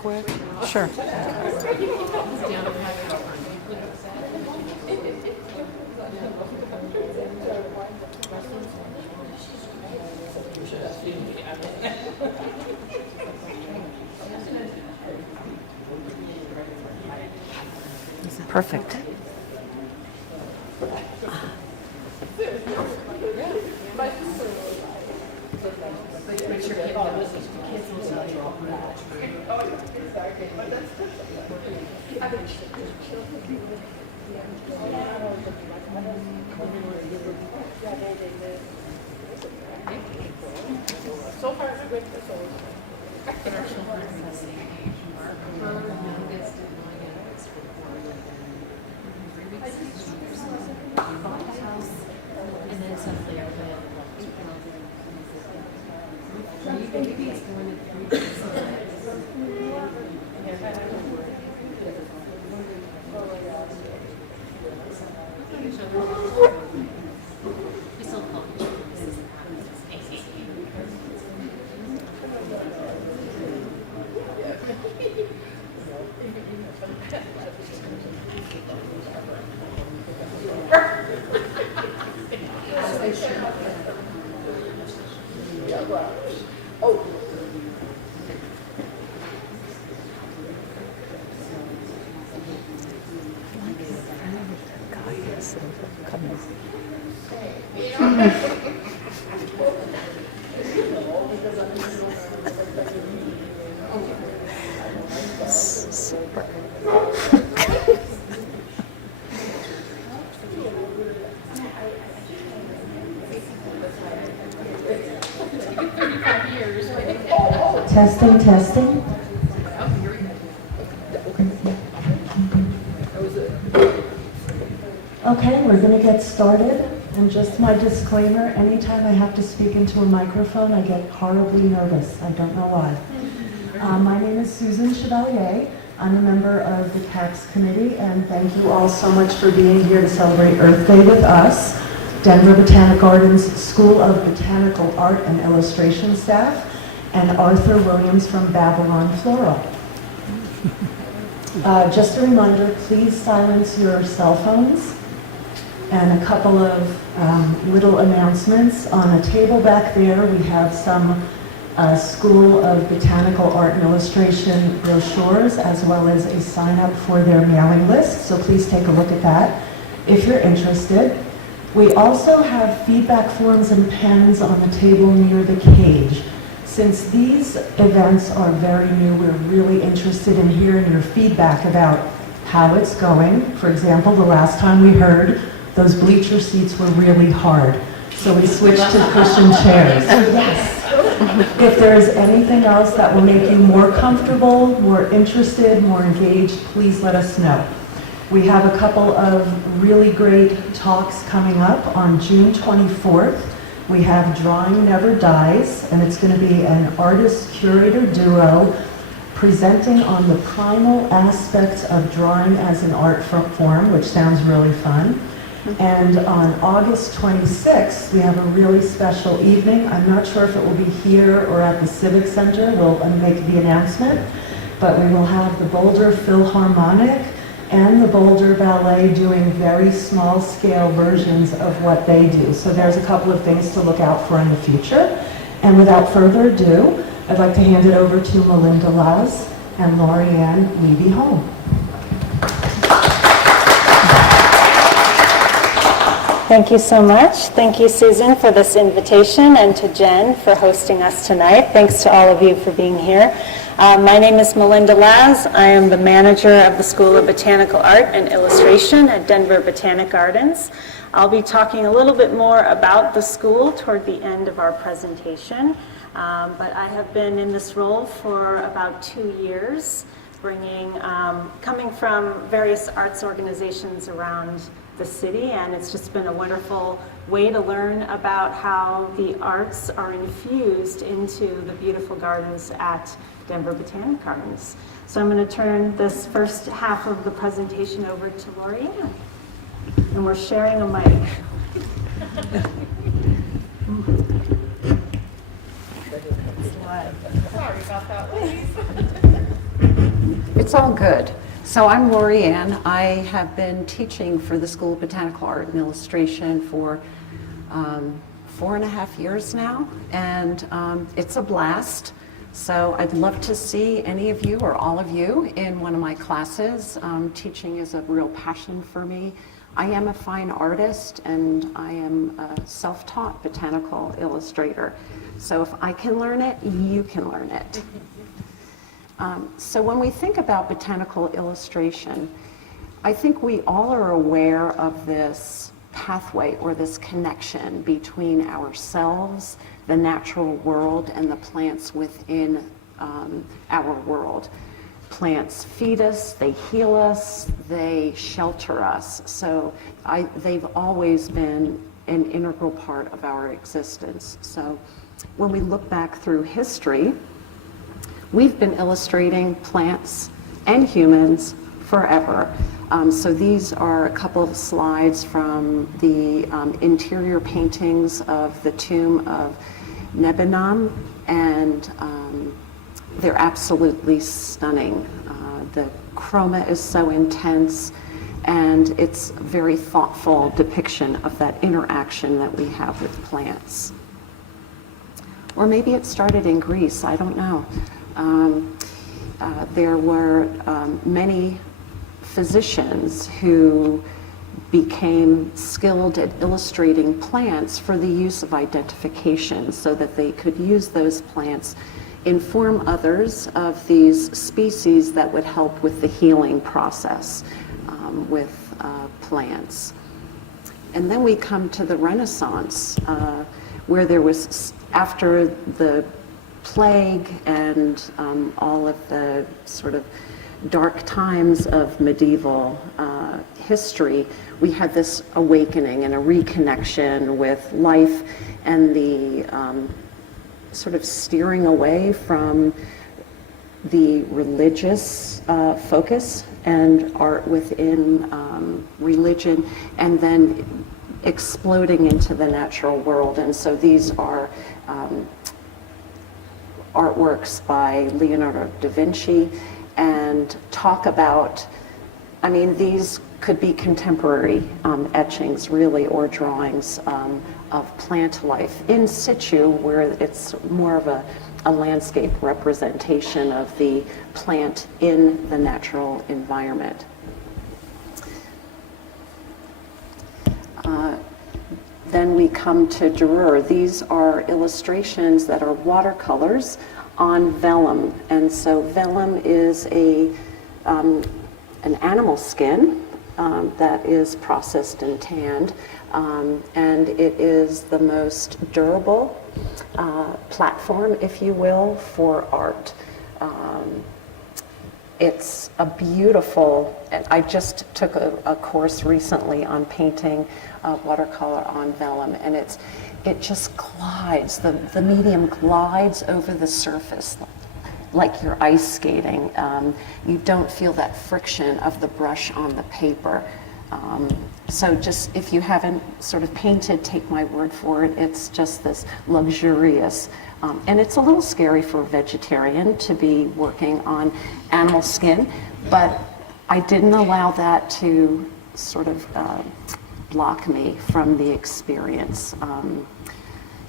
quick? Sure. Perfect. So far, so good. Super. Testing, testing. Okay, we're going to get started. And just my disclaimer, anytime I have to speak into a microphone, I get horribly nervous. I don't know why. My name is Susan Chevalier. I'm a member of the tax committee, and thank you all so much for being here to celebrate Earth Day with us. Denver Botanic Gardens School of Botanical Art and Illustration staff, and Arthur Williams from Babylon Floral. Just a reminder, please silence your cell phones. And a couple of little announcements. On a table back there, we have some School of Botanical Art and Illustration brochures, as well as a sign-up for their mailing list. So please take a look at that if you're interested. We also have feedback forms and pens on the table near the cage. Since these events are very new, we're really interested in hearing your feedback about how it's going. For example, the last time we heard, those bleacher seats were really hard. So we switched to cushion chairs. Yes. If there's anything else that will make you more comfortable, more interested, more engaged, please let us know. We have a couple of really great talks coming up on June 24th. We have Drawing Never Dies, and it's going to be an artist-curator duo presenting on the primal aspects of drawing as an art form, which sounds really fun. And on August 26th, we have a really special evening. I'm not sure if it will be here or at the Civic Center. We'll make the announcement. But we will have the Boulder Philharmonic and the Boulder Ballet doing very small-scale versions of what they do. So there's a couple of things to look out for in the future. And without further ado, I'd like to hand it over to Melinda Laz and Lorianne Levy-Holm. Thank you so much. Thank you, Susan, for this invitation, and to Jen for hosting us tonight. Thanks to all of you for being here. My name is Melinda Laz. I am the manager of the School of Botanical Art and Illustration at Denver Botanic Gardens. I'll be talking a little bit more about the school toward the end of our presentation, but I have been in this role for about 2 years, coming from various arts organizations around the city, and it's just been a wonderful way to learn about how the arts are infused into the beautiful gardens at Denver Botanic Gardens. So I'm going to turn this first half of the presentation over to Lorianne, and we're sharing a mic. Sorry about that, ladies. It's all good. So I'm Lori Ann. I have been teaching for the School of Botanical Art and Illustration for 4.5 years now, and it's a blast. So I'd love to see any of you or all of you in one of my classes. Teaching is a real passion for me. I am a fine artist, and I am a self-taught botanical illustrator. So if I can learn it, you can learn it. So when we think about botanical illustration, I think we all are aware of this pathway or this connection between ourselves, the natural world, and the plants within our world. Plants feed us, they heal us, they shelter us. So they've always been an integral part of our existence. So when we look back through history, we've been illustrating plants and humans forever. So these are a couple of slides from the interior paintings of the tomb of Nebenam, and they're absolutely stunning. The chroma is so intense, and it's a very thoughtful depiction of that interaction that we have with plants. Or maybe it started in Greece, I don't know. There were many physicians who became skilled at illustrating plants for the use of identification, so that they could use those plants, inform others of these species that would help with the healing process with plants. And then we come to the Renaissance, where there was, after the plague and all of the sort of dark times of medieval history, we had this awakening and a reconnection with life, and the sort of steering away from the religious focus and art within religion, and then exploding into the natural world. And so these are artworks by Leonardo da Vinci, and talk about, I mean, these could be contemporary etchings really, or drawings of plant life in situ, where it's more of a landscape representation of the plant in the natural environment. Then we come to Durer. These are illustrations that are watercolors on vellum. And so vellum is an animal skin that is processed and tanned. And it is the most durable platform, if you will, for art. It's a beautiful, I just took a course recently on painting watercolor on vellum, and it just glides, the medium glides over the surface like you're ice skating. You don't feel that friction of the brush on the paper. So just, if you haven't sort of painted, take my word for it, it's just this luxurious, and it's a little scary for a vegetarian to be working on animal skin, but I didn't allow that to sort of block me from the experience.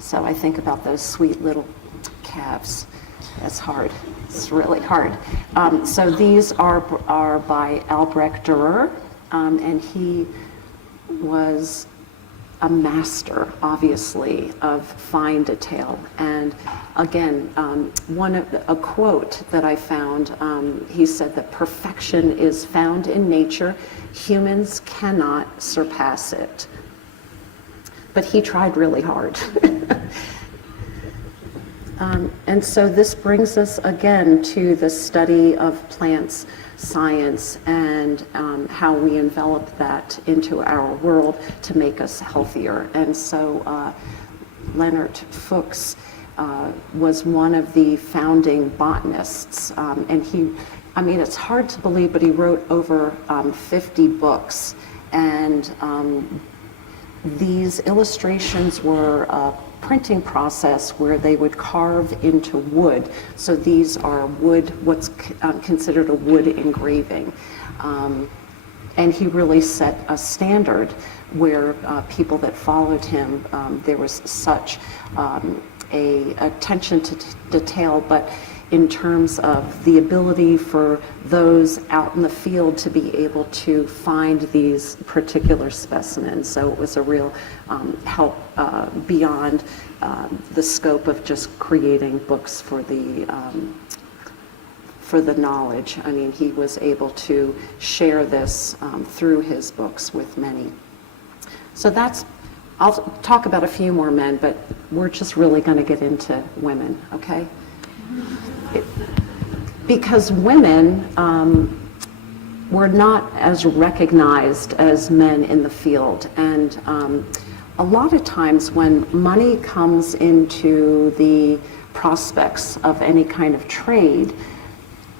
So I think about those sweet little calves. It's hard. It's really hard. So these are by Albrecht Dürer, and he was a master, obviously, of fine detail. And again, a quote that I found, he said that perfection is found in nature. Humans cannot surpass it. But he tried really hard. And so this brings us again to the study of plants science and how we envelop that into our world to make us healthier. And so Leonard Fuchs was one of the founding botanists, and he, I mean, it's hard to believe, but he wrote over 50 books, and these illustrations were a printing process where they would carve into wood. So these are wood, what's considered a wood engraving. And he really set a standard where people that followed him, there was such a attention to detail, but in terms of the ability for those out in the field to be able to find these particular specimens. So it was a real help beyond the scope of just creating books for the knowledge. I mean, he was able to share this through his books with many. So that's, I'll talk about a few more men, but we're just really going to get into women, okay? Because women were not as recognized as men in the field. And a lot of times when money comes into the prospects of any kind of trade,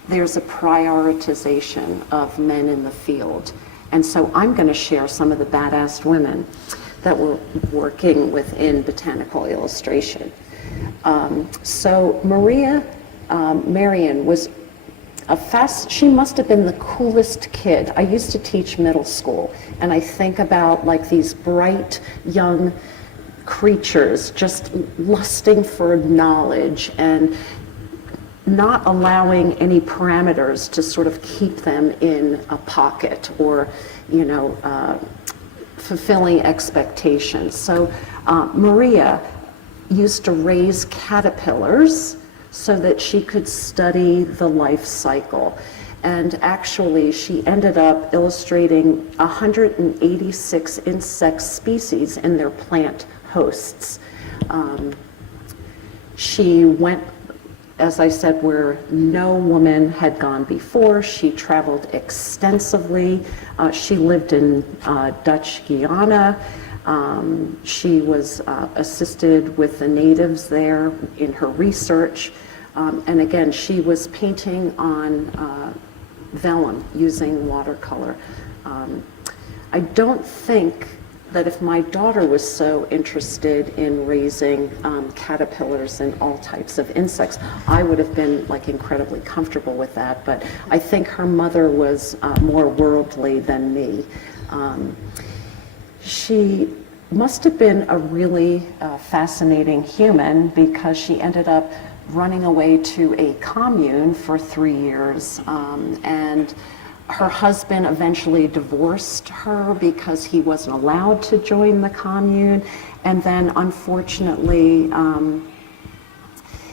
there's a prioritization of men in the field. And so I'm going to share some of the badass women that were working within botanical illustration. So Maria Marion was she must have been the coolest kid. I used to teach middle school, and I think about like these bright young creatures just lusting for knowledge and not allowing any parameters to sort of keep them in a pocket or, you know, fulfilling expectations. So Maria used to raise caterpillars so that she could study the life cycle. And actually, she ended up illustrating 186 insect species in their plant hosts. She went, as I said, where no woman had gone before. She traveled extensively. She lived in Dutch Guiana. She was assisted with the natives there in her research. And again, she was painting on vellum using watercolor. I don't think that if my daughter was so interested in raising caterpillars and all types of insects, I would have been like incredibly comfortable with that. But I think her mother was more worldly than me. She must have been a really fascinating human because she ended up running away to a commune for 3 years, and her husband eventually divorced her because he wasn't allowed to join the commune, and then unfortunately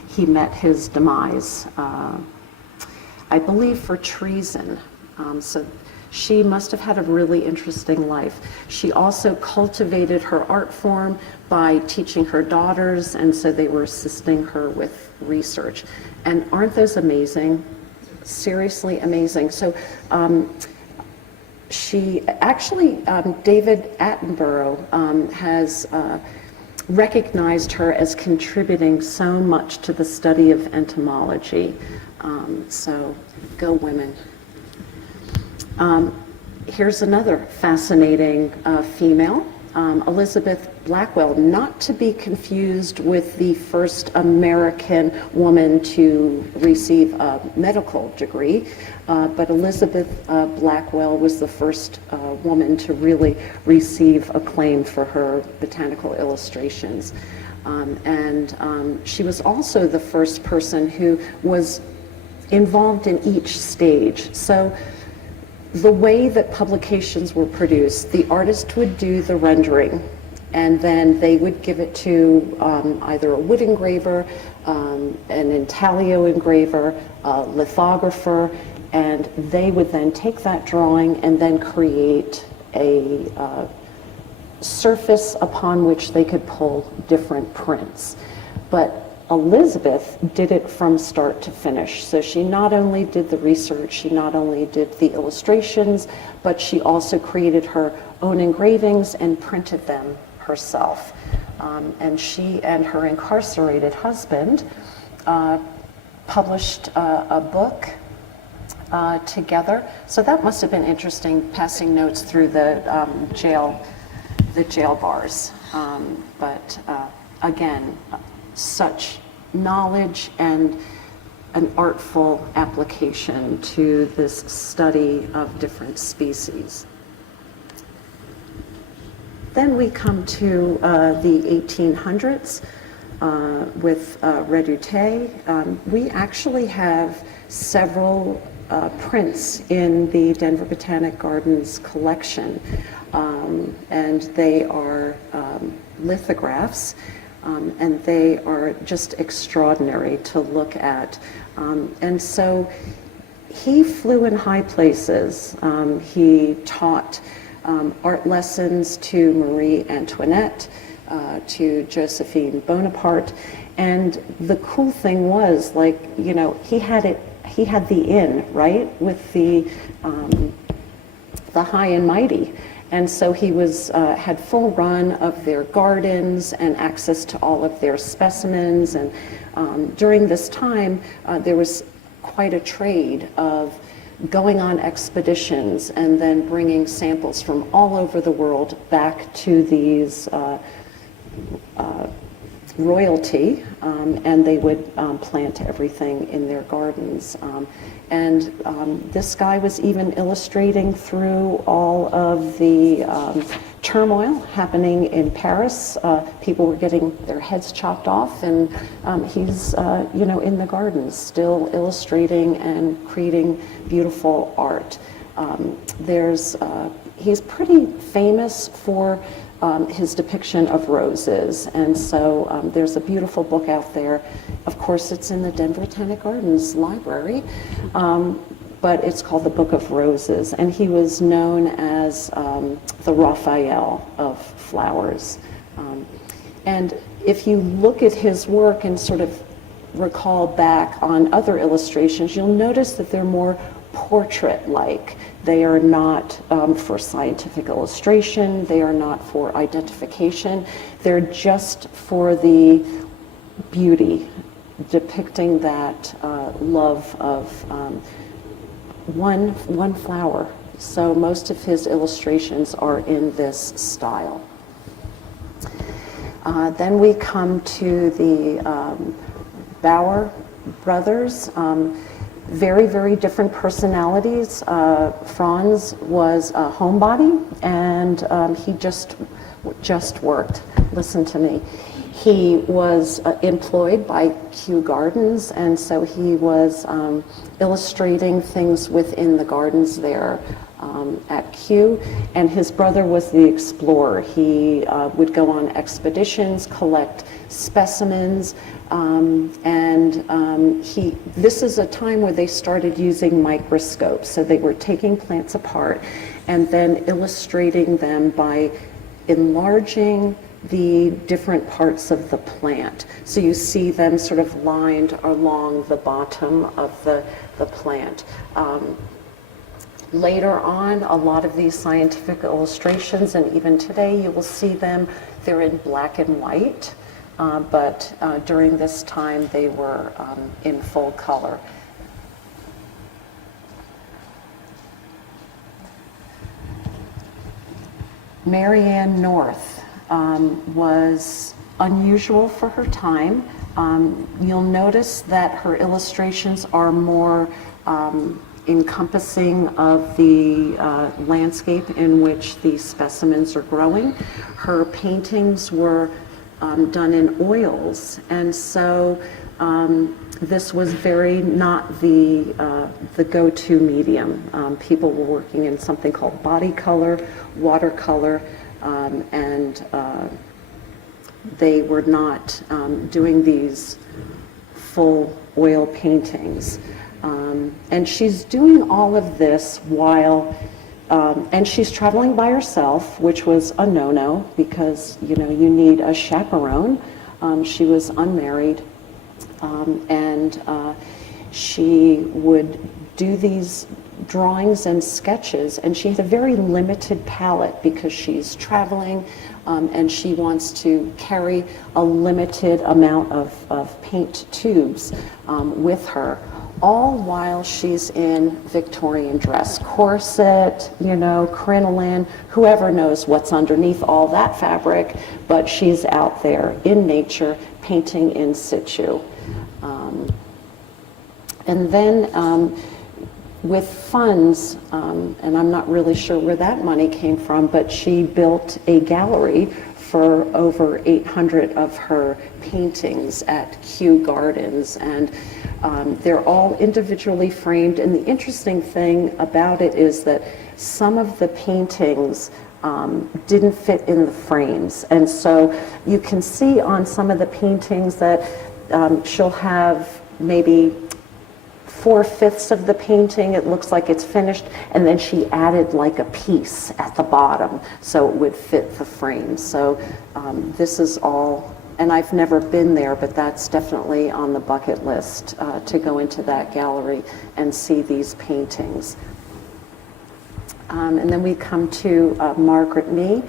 he met his demise, I believe for treason. So she must have had a really interesting life. She also cultivated her art form by teaching her daughters, and so they were assisting her with research. And aren't those amazing? Seriously amazing. So she actually, David Attenborough has recognized her as contributing so much to the study of entomology. So go women. Here's another fascinating female, Elizabeth Blackwell, not to be confused with the first American woman to receive a medical degree, but Elizabeth Blackwell was the first woman to really receive acclaim for her botanical illustrations. And she was also the first person who was involved in each stage. So the way that publications were produced, the artist would do the rendering, and then they would give it to either a wood engraver, an intaglio engraver, a lithographer, and they would then take that drawing and then create a surface upon which they could pull different prints. But Elizabeth did it from start to finish. So she not only did the research, she not only did the illustrations, but she also created her own engravings and printed them herself. And she and her incarcerated husband published a book together. So that must have been interesting, passing notes through the jail the jail bars. But again, such knowledge and an artful application to this study of different species. Then we come to the 1800s with Redoute. We actually have several prints in the Denver Botanic Gardens collection, and they are lithographs, and they are just extraordinary to look at. And so he flew in high places. He taught art lessons to Marie Antoinette, to Josephine Bonaparte, and the cool thing was, like, you know, he had the in, right, with the high and mighty. And so he was had full run of their gardens and access to all of their specimens. And during this time, there was quite a trade of going on expeditions and then bringing samples from all over the world back to these royalty, and they would plant everything in their gardens. This guy was even illustrating through all of the turmoil happening in Paris. People were getting their heads chopped off, and he's in the gardens still illustrating and creating beautiful art. He's pretty famous for his depiction of roses, and so there's a beautiful book out there. Of course, it's in the Denver Botanic Gardens library, but it's called The Book of Roses, and he was known as the Raphael of flowers. And if you look at his work and sort of recall back on other illustrations, you'll notice that they're more portrait-like. They are not for scientific illustration. They are not for identification. They're just for the beauty, depicting that love of one flower. So most of his illustrations are in this style. Then we come to the Bauer brothers. Very, very different personalities. Franz was a homebody, and he just worked. Listen to me. He was employed by Kew Gardens, and so he was illustrating things within the gardens there at Kew. And his brother was the explorer. He would go on expeditions, collect specimens, this is a time where they started using microscopes. So they were taking plants apart and then illustrating them by enlarging the different parts of the plant. So you see them sort of lined along the bottom of the plant. Later on, a lot of these scientific illustrations, and even today you will see them, they're in black and white. But during this time, they were in full color. Marianne North was unusual for her time. You'll notice that her illustrations are more encompassing of the landscape in which the specimens are growing. Her paintings were done in oils, and so this was very not the go-to medium. People were working in something called body color, watercolor, and they were not doing these full oil paintings. And she's doing all of this while and she's traveling by herself, which was a no-no because, you know, you need a chaperone. She was unmarried, and she would do these drawings and sketches, and she had a very limited palette because she's traveling, and she wants to carry a limited amount of paint tubes with her. all while she's in Victorian dress, corset, crinoline, whoever knows what's underneath all that fabric, but she's out there in nature painting in situ. And then with funds, and I'm not really sure where that money came from, but she built a gallery for over 800 of her paintings at Kew Gardens, and they're all individually framed. And the interesting thing about it is that some of the paintings didn't fit in the frames, and so you can see on some of the paintings that she'll have maybe 4/5 of the painting, it looks like it's finished, and then she added like a piece at the bottom so it would fit the frame. So this is all, and I've never been there, but that's definitely on the bucket list to go into that gallery and see these paintings. And then we come to Margaret Mee,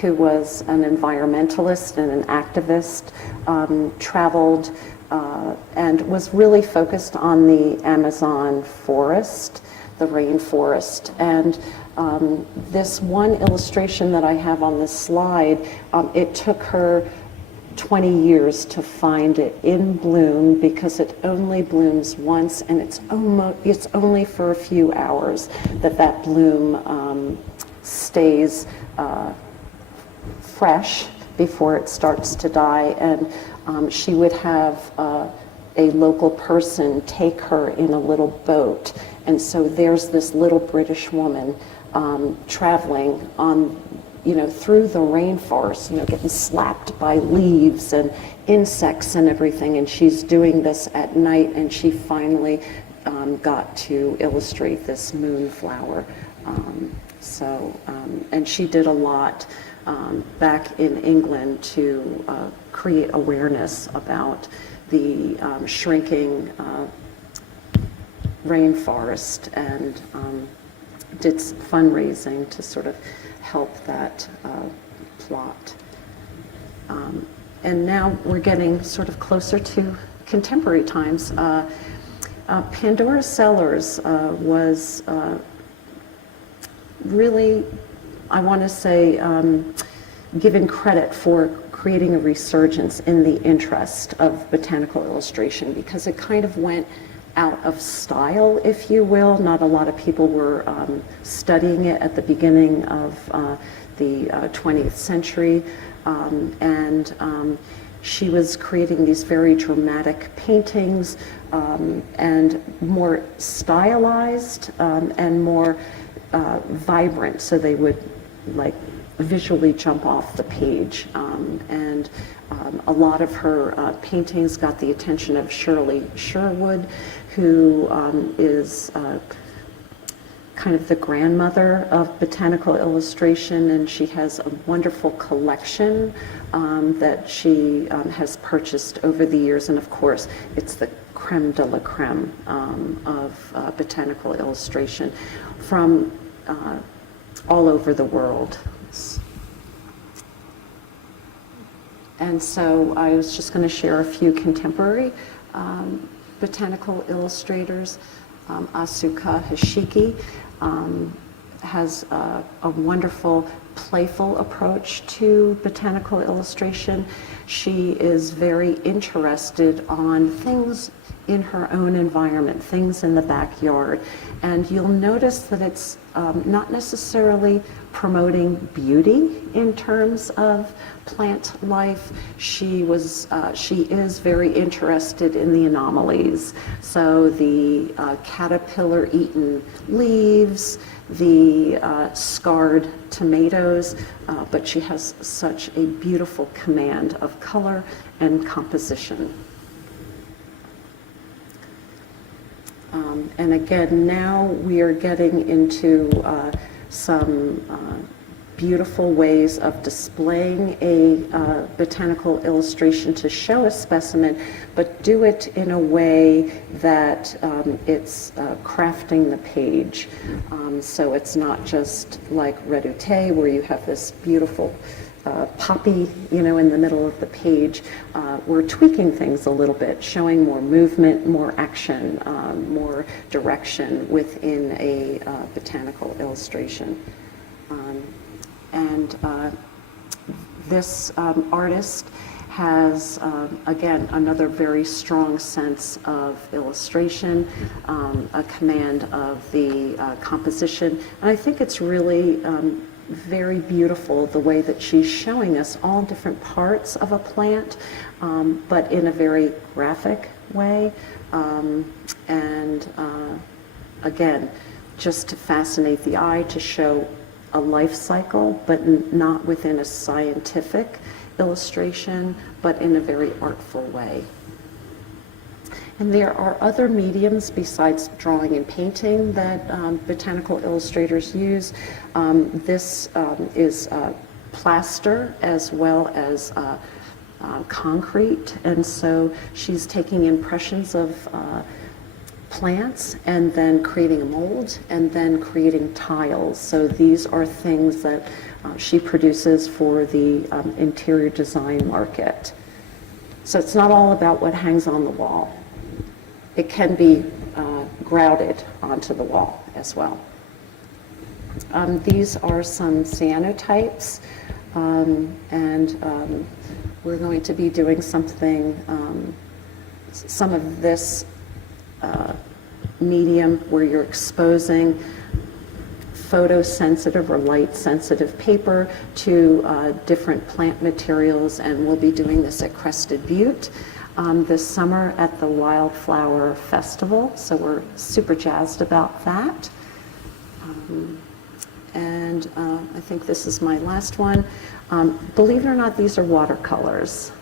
who was an environmentalist and an activist, traveled and was really focused on the Amazon forest, the rainforest. And this one illustration that I have on this slide, it took her 20 years to find it in bloom because it only blooms once, and it's only for a few hours that bloom stays fresh before it starts to die. And she would have a local person take her in a little boat, and so there's this little British woman traveling on, through the rainforest, getting slapped by leaves and insects and everything, and she's doing this at night, and she finally got to illustrate this moonflower. And she did a lot back in England to create awareness about the shrinking rainforest, and did fundraising to sort of help that plot. And now we're getting sort of closer to contemporary times. Pandora Sellers was really, I want to say, given credit for creating a resurgence in the interest of botanical illustration, because it kind of went out of style, if you will. Not a lot of people were studying it at the beginning of the 20th century, and she was creating these very dramatic paintings, and more stylized and more vibrant, so they would like visually jump off the page. And a lot of her paintings got the attention of Shirley Sherwood, who is kind of the grandmother of botanical illustration, and she has a wonderful collection that she has purchased over the years. And of course, it's the creme de la creme of botanical illustration from all over the world. And so I was just going to share a few contemporary botanical illustrators. Asuka Hashiki has a wonderful, playful approach to botanical illustration. She is very interested on things in her own environment, things in the backyard. And you'll notice that it's not necessarily promoting beauty in terms of plant life. She is very interested in the anomalies. So the caterpillar-eaten leaves, the scarred tomatoes, but she has such a beautiful command of color and composition. And again, now we are getting into some beautiful ways of displaying a botanical illustration to show a specimen, but do it in a way that it's crafting the page. So it's not just like redoute, where you have this beautiful poppy, in the middle of the page, we're tweaking things a little bit, showing more movement, more action, more direction within a botanical illustration. And this artist has, again, another very strong sense of illustration, a command of the composition. And I think it's really very beautiful the way that she's showing us all different parts of a plant, but in a very graphic way. Again, just to fascinate the eye, to show a life cycle, but not within a scientific illustration, but in a very artful way. And there are other mediums besides drawing and painting that botanical illustrators use. This is plaster as well as concrete, and so she's taking impressions of plants and then creating a mold and then creating tiles. So these are things that she produces for the interior design market. So it's not all about what hangs on the wall. It can be grouted onto the wall as well. These are some cyanotypes, and we're going to be doing something, some of this medium where you're exposing photosensitive or light-sensitive paper to different plant materials, and we'll be doing this at Crested Butte this summer at the Wildflower Festival, so we're super jazzed about that. I think this is my last one. Believe it or not, these are watercolors.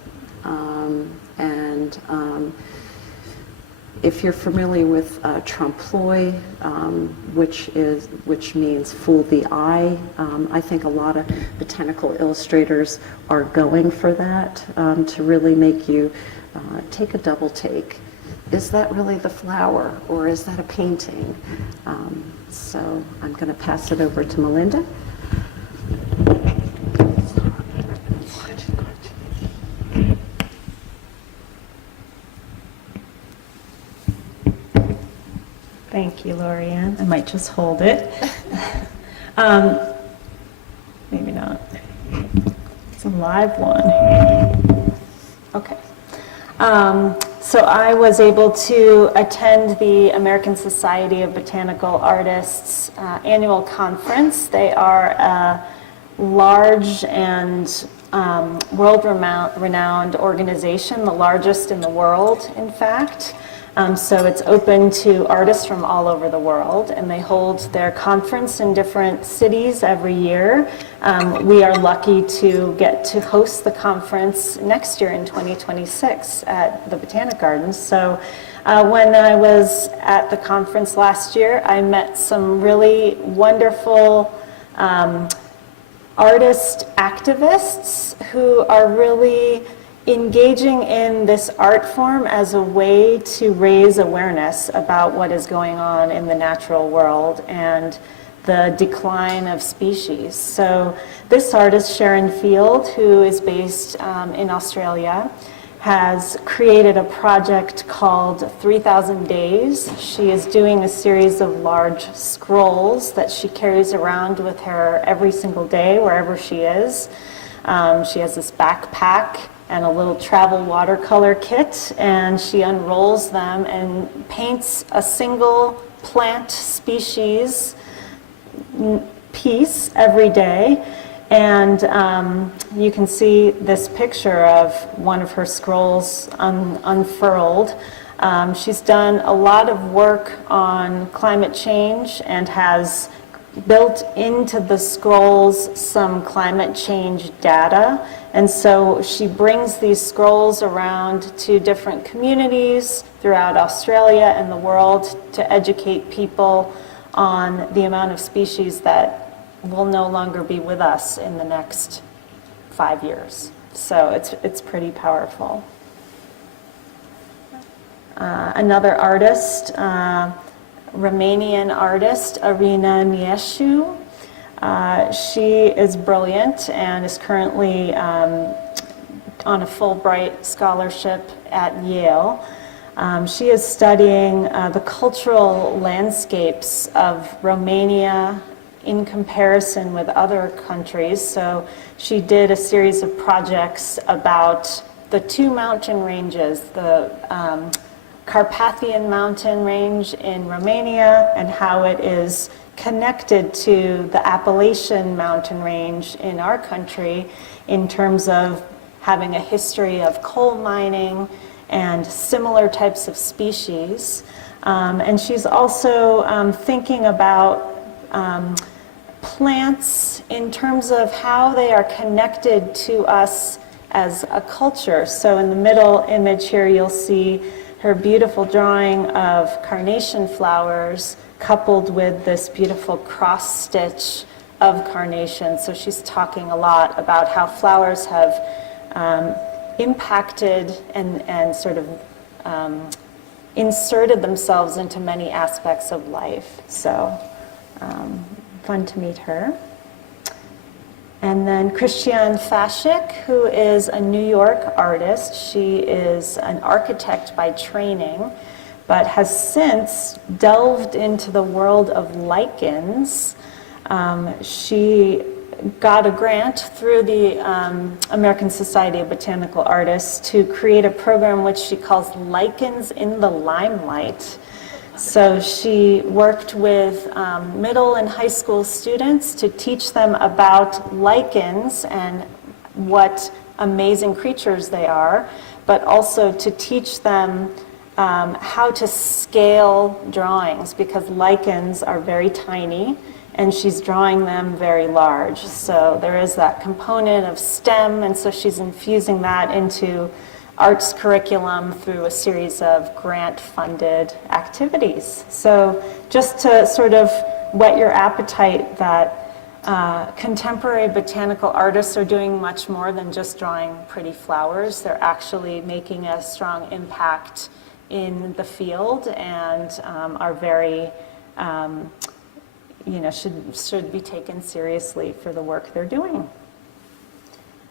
If you're familiar with trompe-l'oeil, which means fool the eye, I think a lot of botanical illustrators are going for that, to really make you take a double take. Is that really the flower, or is that a painting? So I'm going to pass it over to Melinda. Thank you, Lorianne. I might just hold it. Maybe not. It's a live one. Okay. So I was able to attend the American Society of Botanical Artists annual conference. They are a large and world-renowned organization, the largest in the world, in fact. So it's open to artists from all over the world, and they hold their conference in different cities every year. We are lucky to get to host the conference next year in 2026 at the Botanic Gardens. So when I was at the conference last year, I met some really wonderful artist activists who are really engaging in this art form as a way to raise awareness about what is going on in the natural world and the decline of species. So this artist, Sharon Field, who is based in Australia, has created a project called 3,000 Days. She is doing a series of large scrolls that she carries around with her every single day, wherever she is. She has this backpack and a little travel watercolor kit, and she unrolls them and paints a single plant species piece every day. And you can see this picture of one of her scrolls unfurled. She's done a lot of work on climate change and has built into the scrolls some climate change data. And so she brings these scrolls around to different communities throughout Australia and the world to educate people on the amount of species that will no longer be with us in the next 5 years. So it's pretty powerful. Another artist, Romanian artist, Irina Miescu. She is brilliant and is currently on a Fulbright scholarship at Yale. She is studying the cultural landscapes of Romania in comparison with other countries. So she did a series of projects about the two mountain ranges, the Carpathian mountain range in Romania and how it is connected to the Appalachian mountain range in our country in terms of having a history of coal mining and similar types of species. And she's also thinking about plants in terms of how they are connected to us as a culture. So in the middle image here, you'll see her beautiful drawing of carnation flowers coupled with this beautiful cross stitch of carnations. So she's talking a lot about how flowers have impacted and sort of inserted themselves into many aspects of life. So fun to meet her. And then Christiane Faschik, who is a New York artist. She is an architect by training, but has since delved into the world of lichens. She got a grant through the American Society of Botanical Artists to create a program which she calls Lichens in the Limelight. So she worked with middle and high school students to teach them about lichens and what amazing creatures they are, but also to teach them how to scale drawings, because lichens are very tiny and she's drawing them very large. So there is that component of STEM, and so she's infusing that into arts curriculum through a series of grant-funded activities. So just to sort of whet your appetite that contemporary botanical artists are doing much more than just drawing pretty flowers. They're actually making a strong impact in the field and are very, should be taken seriously for the work they're doing.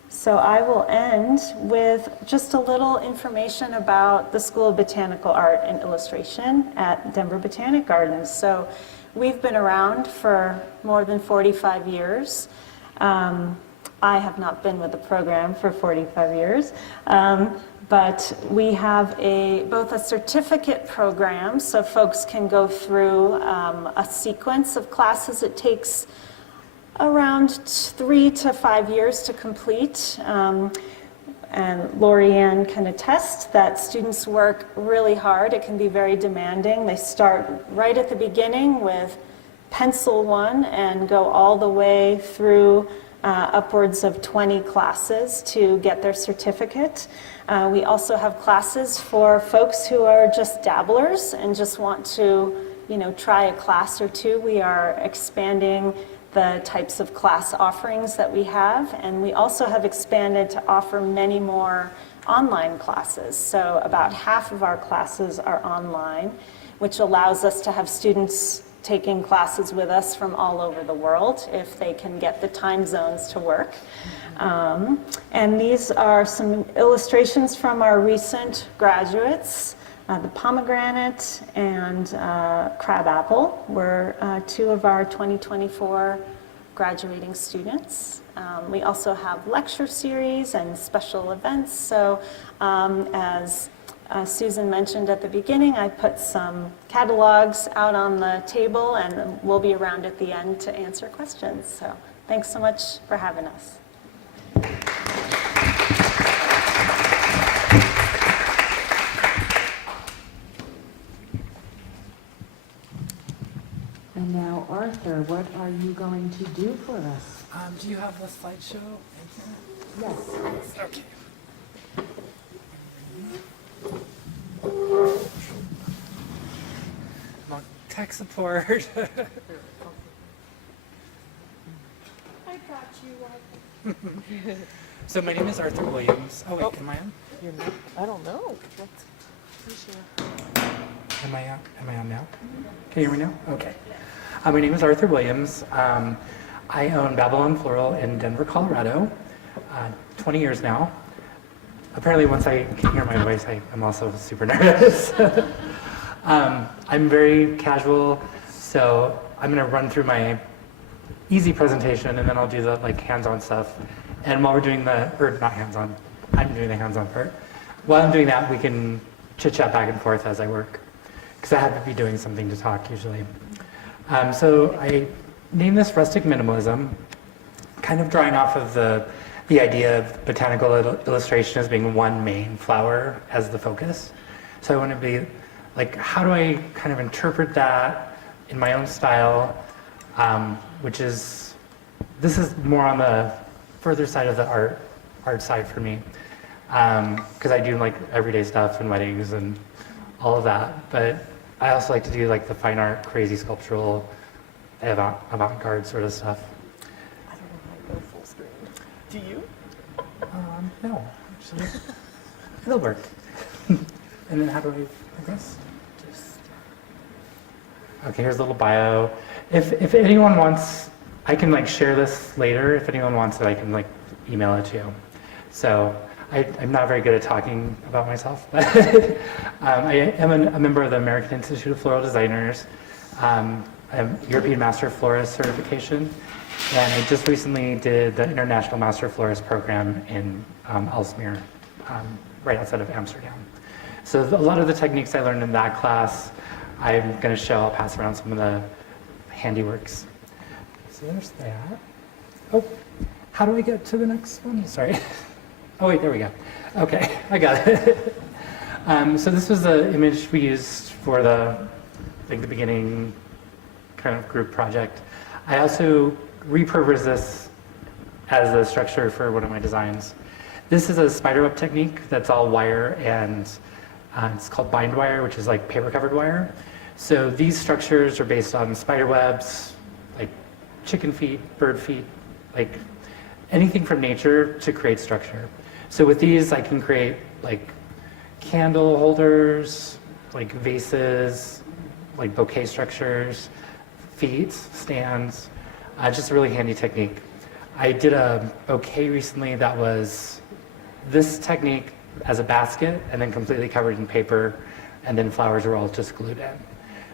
So I will end with just a little information about the School of Botanical Art and Illustration at Denver Botanic Gardens. So we've been around for more than 45 years. I have not been with the program for 45 years, but we have both a certificate program, so folks can go through a sequence of classes. It takes around 3 to 5 years to complete. And Lorianne can attest that students work really hard. It can be very demanding. They start right at the beginning with Pencil 1 and go all the way through upwards of 20 classes to get their certificate. We also have classes for folks who are just dabblers and just want to, try a class or two. We are expanding the types of class offerings that we have, and we also have expanded to offer many more online classes. So about half of our classes are online, which allows us to have students taking classes with us from all over the world if they can get the time zones to work. And these are some illustrations from our recent graduates. The pomegranate and crabapple were two of our 2024 graduating students. We also have lecture series and special events. So as Susan mentioned at the beginning, I put some catalogs out on the table, and we'll be around at the end to answer questions. So thanks so much for having us. And now, Arthur, what are you going to do for us? Do you have the slideshow? Yes. Okay. Well, tech support. I got you. So my name is Arthur Williams. Oh wait, am I on? You're not, I don't know. Am I on now? Can you hear me now? Okay. My name is Arthur Williams. I own Babylon Floral in Denver, Colorado, 20 years now. Apparently, once I can hear my voice, I'm also super nervous. I'm very casual, so I'm going to run through my easy presentation, and then I'll do the like hands-on stuff. And while we're doing or not hands-on, I'm doing the hands-on part. While I'm doing that, we can chit-chat back and forth as I work, because I have to be doing something to talk usually. So I named this Rustic Minimalism, kind of drawing off of the idea of botanical illustration as being one main flower as the focus. So I want to be like, how do I kind of interpret that in my own style, this is more on the further side of the art side for me, because I do like everyday stuff and weddings and all of that, but I also like to do like the fine art, crazy sculptural, avant-garde sort of stuff. I don't know how to go full screen. Do you? No, actually, it'll work. And then how do I progress? Okay, here's a little bio. If anyone wants, I can like share this later. If anyone wants it, I can like email it to you. So I'm not very good at talking about myself, but I am a member of the American Institute of Floral Designers. I'm European Master Florist certification, and I just recently did the International Master Florist program in Aalsmeer, right outside of Amsterdam. So a lot of the techniques I learned in that class, I'm going to show. I'll pass around some of the handiworks. So there's that. Oh, how do I get to the next one? Sorry. Oh wait, there we go. Okay, I got it. So this was the image we used for the beginning kind of group project. I also repurposed this as a structure for one of my designs. This is a spiderweb technique that's all wire, and it's called bind wire, which is like paper covered wire. So these structures are based on spider webs, like chicken feet, bird feet, like anything from nature to create structure. So with these, I can create like candle holders, like vases, like bouquet structures, feet, stands, just a really handy technique. I did a bouquet recently that was this technique as a basket and then completely covered in paper, and then flowers are all just glued in.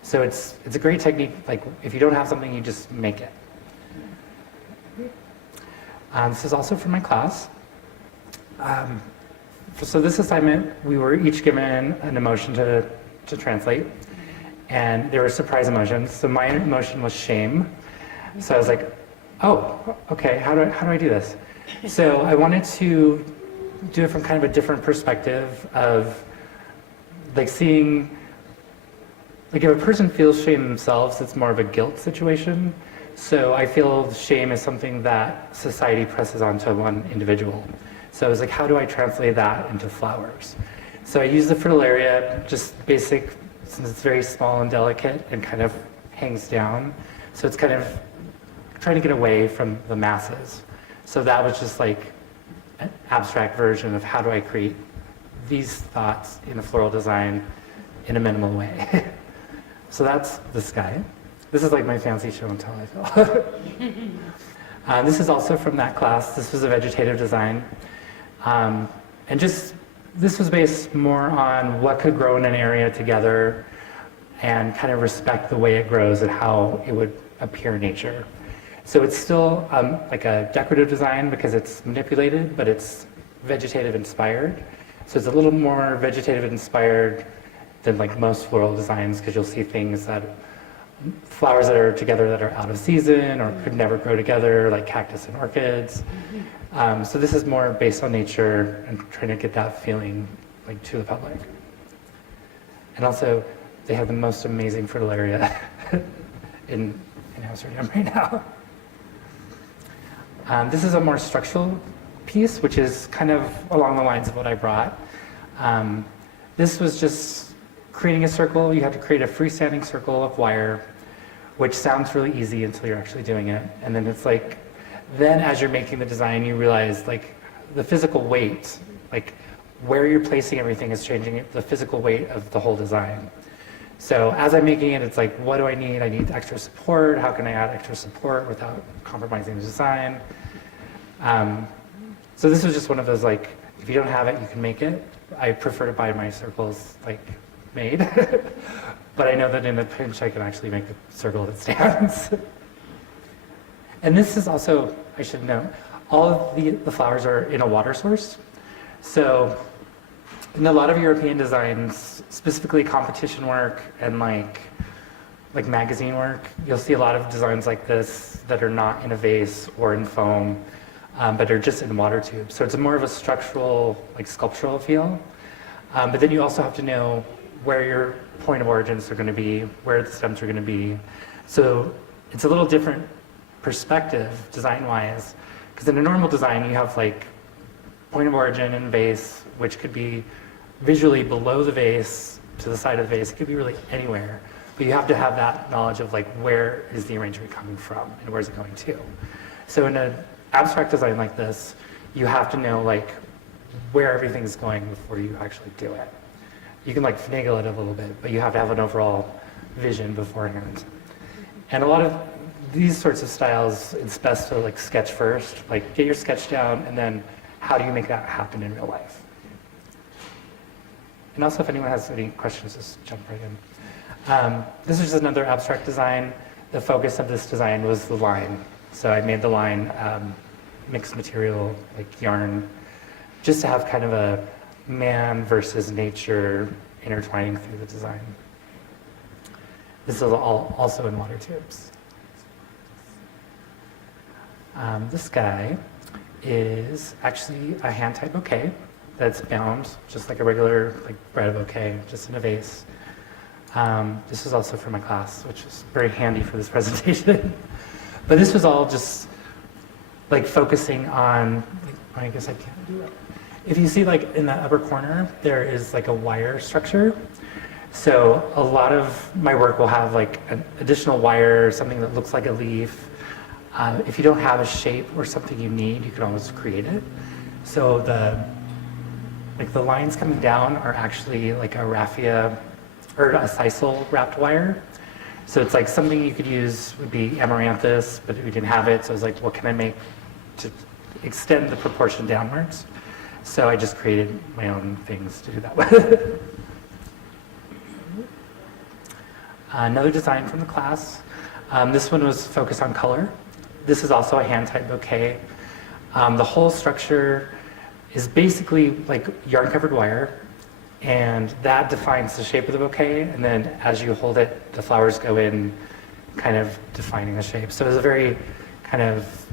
So it's a great technique, like if you don't have something, you just make it. This is also from my class. So this assignment, we were each given an emotion to translate, and there were surprise emotions. So my emotion was shame. So I was like, oh, okay, how do I do this? So I wanted to do it from kind of a different perspective of like seeing, like if a person feels shame themselves, it's more of a guilt situation. So I feel shame is something that society presses onto one individual. So I was like, how do I translate that into flowers? So I used the fritillaria, just basic, since it's very small and delicate and kind of hangs down. So it's kind of trying to get away from the masses. So that was just like an abstract version of how do I create these thoughts in a floral design in a minimal way. So that's the sky. This is like my fancy show and tell, I feel. This is also from that class. This was a vegetative design. And just, this was based more on what could grow in an area together and kind of respect the way it grows and how it would appear in nature. So it's still like a decorative design because it's manipulated, but it's vegetative inspired. So it's a little more vegetative inspired than like most floral designs, because you'll see things that, flowers that are together that are out of season or could never grow together, like cactus and orchids. So this is more based on nature and trying to get that feeling like to the public. And also, they have the most amazing fritillaria in Amsterdam right now. This is a more structural piece, which is kind of along the lines of what I brought. This was just creating a circle. You have to create a freestanding circle of wire, which sounds really easy until you're actually doing it. And then it's like, then as you're making the design, you realize like the physical weight, like where you're placing everything is changing the physical weight of the whole design. So as I'm making it, it's like, what do I need? I need extra support. How can I add extra support without compromising the design? So this was just one of those, like, if you don't have it, you can make it. I prefer to buy my circles like made, but I know that in a pinch I can actually make a circle that stands. And this is also, I should note, all of the flowers are in a water source. So in a lot of European designs, specifically competition work and like magazine work, you'll see a lot of designs like this that are not in a vase or in foam, but are just in water tubes. So it's more of a structural, like sculptural feel. But then you also have to know where your point of origins are going to be, where the stems are going to be. So it's a little different perspective design-wise, because in a normal design you have like point of origin and vase, which could be visually below the vase, to the side of the vase. It could be really anywhere, but you have to have that knowledge of like where is the arrangement coming from and where's it going to. So in an abstract design like this, you have to know like where everything's going before you actually do it. You can like finagle it a little bit, but you have to have an overall vision beforehand. And a lot of these sorts of styles, it's best to like sketch first, like get your sketch down, and then how do you make that happen in real life? And also, if anyone has any questions, just jump right in. This is just another abstract design. The focus of this design was the line. So I made the line mixed material, like yarn, just to have kind of a man versus nature intertwining through the design. This is all also in water tubes. This guy is actually a hand-tied bouquet that's bound just like a regular like bread bouquet, just in a vase. This is also for my class, which is very handy for this presentation. But this was all just like focusing on, I guess I can't do it. If you see like in the upper corner, there is like a wire structure. So a lot of my work will have like an additional wire, something that looks like a leaf. If you don't have a shape or something you need, you can always create it. So the lines coming down are actually like a raffia or a sisal wrapped wire. So it's like something you could use would be amaranthus, but we didn't have it. So I was like, what can I make to extend the proportion downwards? So I just created my own things to do that with. Another design from the class. This one was focused on color. This is also a hand-tied bouquet. The whole structure is basically like yarn-covered wire, and that defines the shape of the bouquet, and then as you hold it, the flowers go in, kind of defining the shape. So it's a very kind of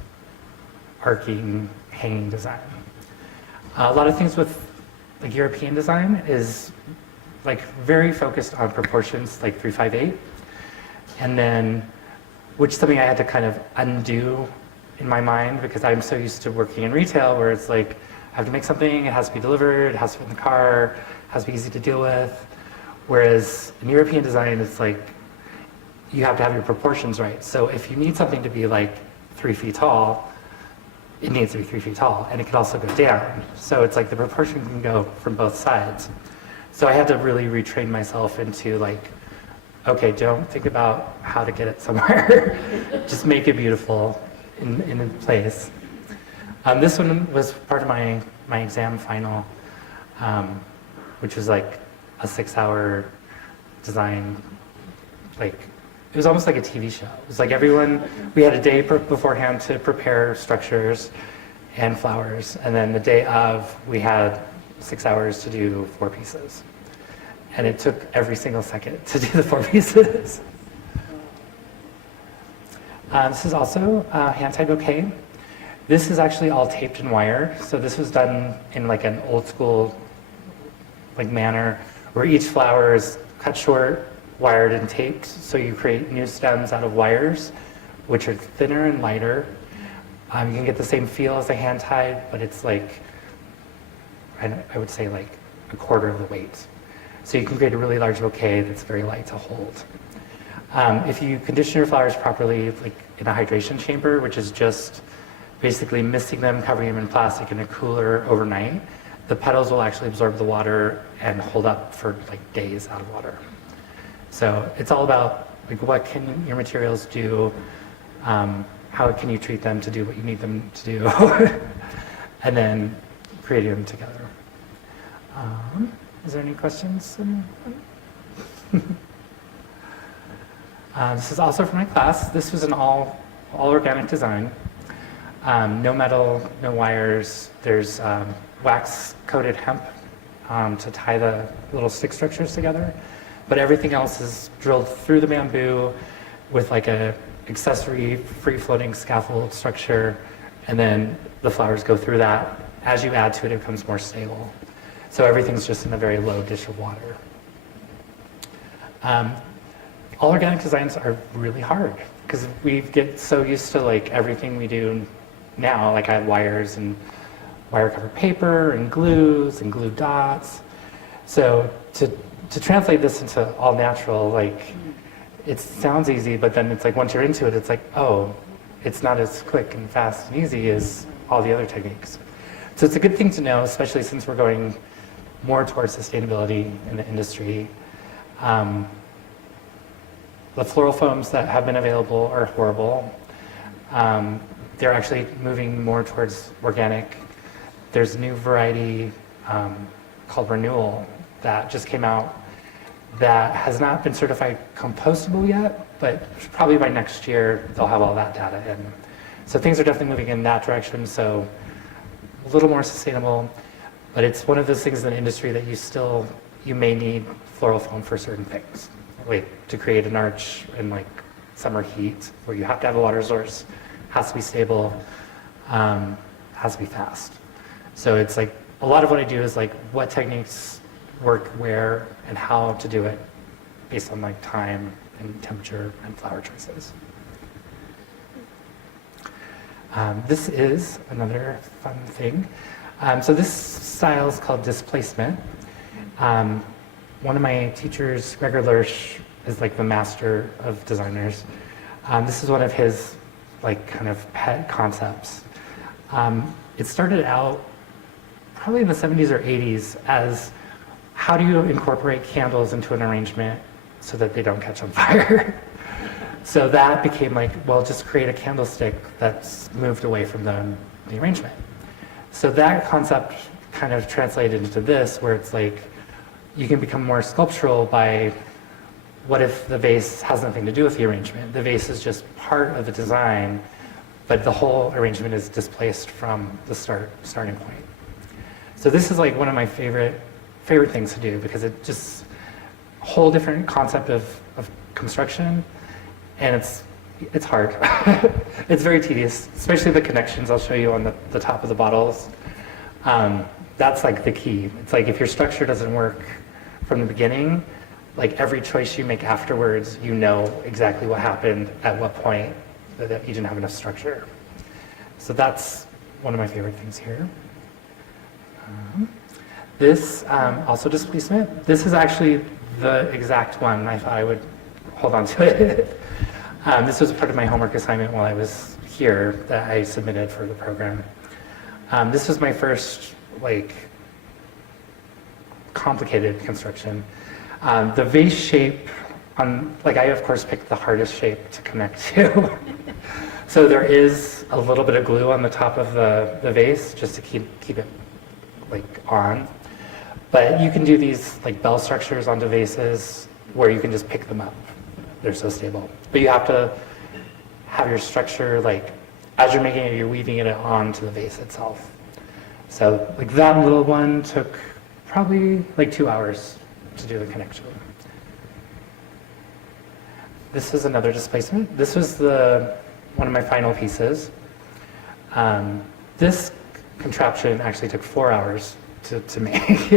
arcing, hanging design. A lot of things with like European design is like very focused on proportions, like 3-5-8, and then, which is something I had to kind of undo in my mind because I'm so used to working in retail where it's like, I have to make something, it has to be delivered, it has to fit in the car, it has to be easy to deal with. Whereas in European design, it's like, you have to have your proportions right. So if you need something to be like 3 feet tall, it needs to be 3 feet tall, and it can also go down. So it's like the proportion can go from both sides. So I had to really retrain myself into like, okay, don't think about how to get it somewhere. Just make it beautiful in place. This one was part of my exam final, which was like a 6-hour design, like, it was almost like a TV show. It was like everyone, we had a day beforehand to prepare structures and flowers, and then the day of, we had 6 hours to do 4 pieces. And it took every single second to do the 4 pieces. This is also a hand-tied bouquet. This is actually all taped in wire. So this was done in like an old school like manner where each flower is cut short, wired and taped. So you create new stems out of wires, which are thinner and lighter. You can get the same feel as a hand-tied, but it's like, I would say like a quarter of the weight. So you can create a really large bouquet that's very light to hold. If you condition your flowers properly, like in a hydration chamber, which is just basically misting them, covering them in plastic in a cooler overnight, the petals will actually absorb the water and hold up for like days out of water. So it's all about like what can your materials do, how can you treat them to do what you need them to do, and then creating them together. Is there any questions? This is also from my class. This was an all organic design. No metal, no wires. There's wax-coated hemp to tie the little stick structures together. But everything else is drilled through the bamboo with like a accessory free-floating scaffold structure, and then the flowers go through that. As you add to it, it becomes more stable. So everything's just in a very low dish of water. All organic designs are really hard because we get so used to like everything we do now. Like I have wires and wire covered paper and glues and glue dots. So to translate this into all natural, like it sounds easy, but then it's like once you're into it, it's like, oh, it's not as quick and fast and easy as all the other techniques. So it's a good thing to know, especially since we're going more towards sustainability in the industry. The floral foams that have been available are horrible. They're actually moving more towards organic. There's a new variety called Renewal that just came out that has not been certified compostable yet, but probably by next year they'll have all that data in. So things are definitely moving in that direction, so a little more sustainable, but it's one of those things in the industry that you may need floral foam for certain things. Like to create an arch in like summer heat where you have to have a water source, has to be stable, has to be fast. So it's like a lot of what I do is like what techniques work where and how to do it based on like time and temperature and flower choices. This is another fun thing. So this style is called displacement. One of my teachers, Gregor Lurch, is like the master of designers. This is one of his like kind of pet concepts. It started out probably in the 70s or 80s as how do you incorporate candles into an arrangement so that they don't catch on fire? So that became like, well, just create a candlestick that's moved away from the arrangement. So that concept kind of translated into this, where it's like, you can become more sculptural by what if the vase has nothing to do with the arrangement? The vase is just part of the design, but the whole arrangement is displaced from the starting point. So this is like one of my favorite things to do because it just a whole different concept of construction, and it's hard. It's very tedious, especially the connections I'll show you on the top of the bottles. That's like the key. It's like if your structure doesn't work from the beginning, like every choice you make afterwards, you know exactly what happened at what point that you didn't have enough structure. So that's one of my favorite things here. This also displacement. This is actually the exact one. I thought I would hold on to it. This was part of my homework assignment while I was here that I submitted for the program. This was my first like complicated construction. The vase shape, like I of course picked the hardest shape to connect to. So there is a little bit of glue on the top of the vase just to keep it like on. But you can do these like bell structures onto vases where you can just pick them up. They're so stable. But you have to have your structure like, as you're making it, you're weaving it onto the vase itself. So like that little one took probably like 2 hours to do the connection. This is another displacement. This was one of my final pieces. This contraption actually took 4 hours to make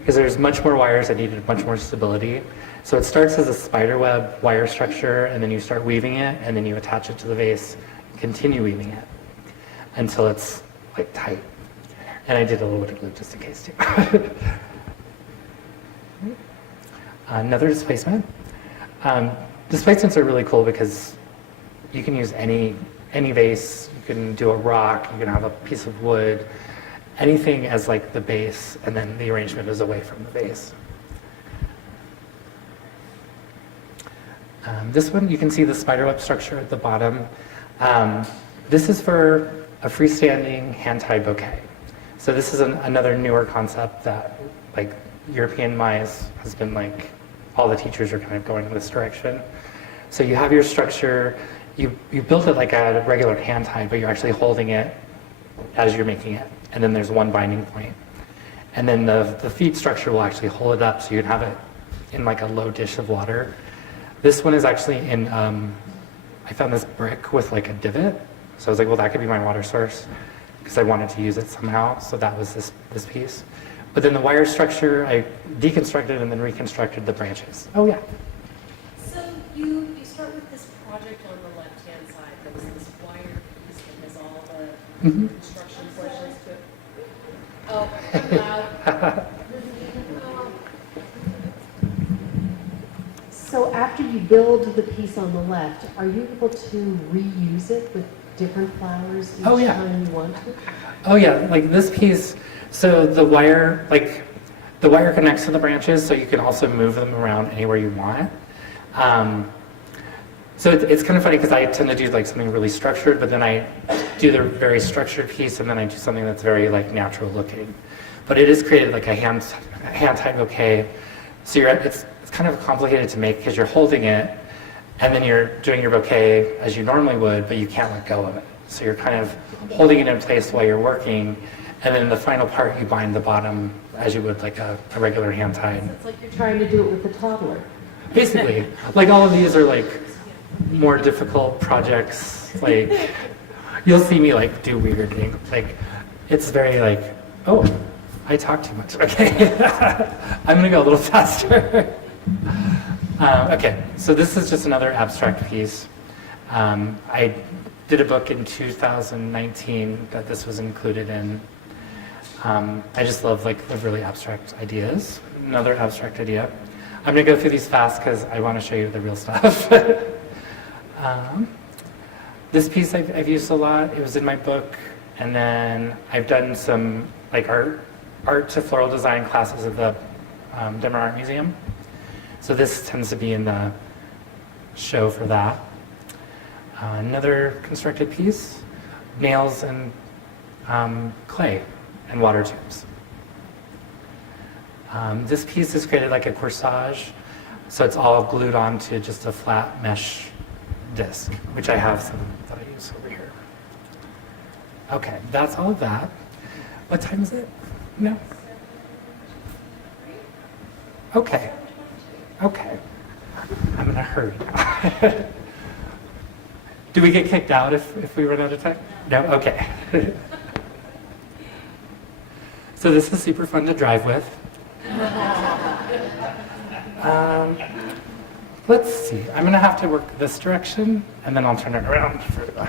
because there's much more wires that needed much more stability. So it starts as a spider web wire structure, and then you start weaving it, and then you attach it to the vase, continue weaving it until it's like tight. And I did a little bit of glue just in case too. Another displacement. Displacements are really cool because you can use any vase. You can do a rock. You can have a piece of wood. Anything as like the base, and then the arrangement is away from the vase. This one, you can see the spiderweb structure at the bottom. This is for a freestanding hand-tied bouquet. So this is another newer concept that like European Maize has been like, all the teachers are kind of going in this direction. So you have your structure, you built it like a regular hand-tied, but you're actually holding it as you're making it. And then there's one binding point. And then the feed structure will actually hold it up so you can have it in like a low dish of water. This one is actually in, I found this brick with like a divot. So I was like, well, that could be my water source because I wanted to use it somehow. So that was this piece. But then the wire structure, I deconstructed and then reconstructed the branches. Oh yeah. So you start with this project on the left-hand side. There's this wire piece that has all the construction portions to it. Oh, loud. So after you build the piece on the left, are you able to reuse it with different flowers each time you want to? Oh yeah, like this piece, so the wire connects to the branches, so you can also move them around anywhere you want. So it's kind of funny because I tend to do like something really structured, but then I do the very structured piece and then I do something that's very like natural looking. But it is created like a hand-tied bouquet. So it's kind of complicated to make because you're holding it and then you're doing your bouquet as you normally would, but you can't let go of it. So you're kind of holding it in place while you're working, and then the final part you bind the bottom as you would like a regular hand-tied. It's like you're trying to do it with a toddler. Basically, like all of these are like more difficult projects. Like you'll see me like do weird things. Like it's very like, oh, I talk too much. Okay, I'm gonna go a little faster. Okay, so this is just another abstract piece. I did a book in 2019 that this was included in. I just love like the really abstract ideas. Another abstract idea. I'm gonna go through these fast because I want to show you the real stuff. This piece I've used a lot. It was in my book, and then I've done some like art to floral design classes at the Denver Art Museum. So this tends to be in the show for that. Another constructed piece, nails and clay and water tubes. This piece is created like a corsage, so it's all glued onto just a flat mesh disc, which I have some that I use over here. Okay, that's all of that. What time is it? No? Okay. Okay. I'm gonna hurry now. Do we get kicked out if we run out of time? No? Okay. So this is super fun to drive with. Let's see. I'm gonna have to work this direction and then I'll turn it around for the...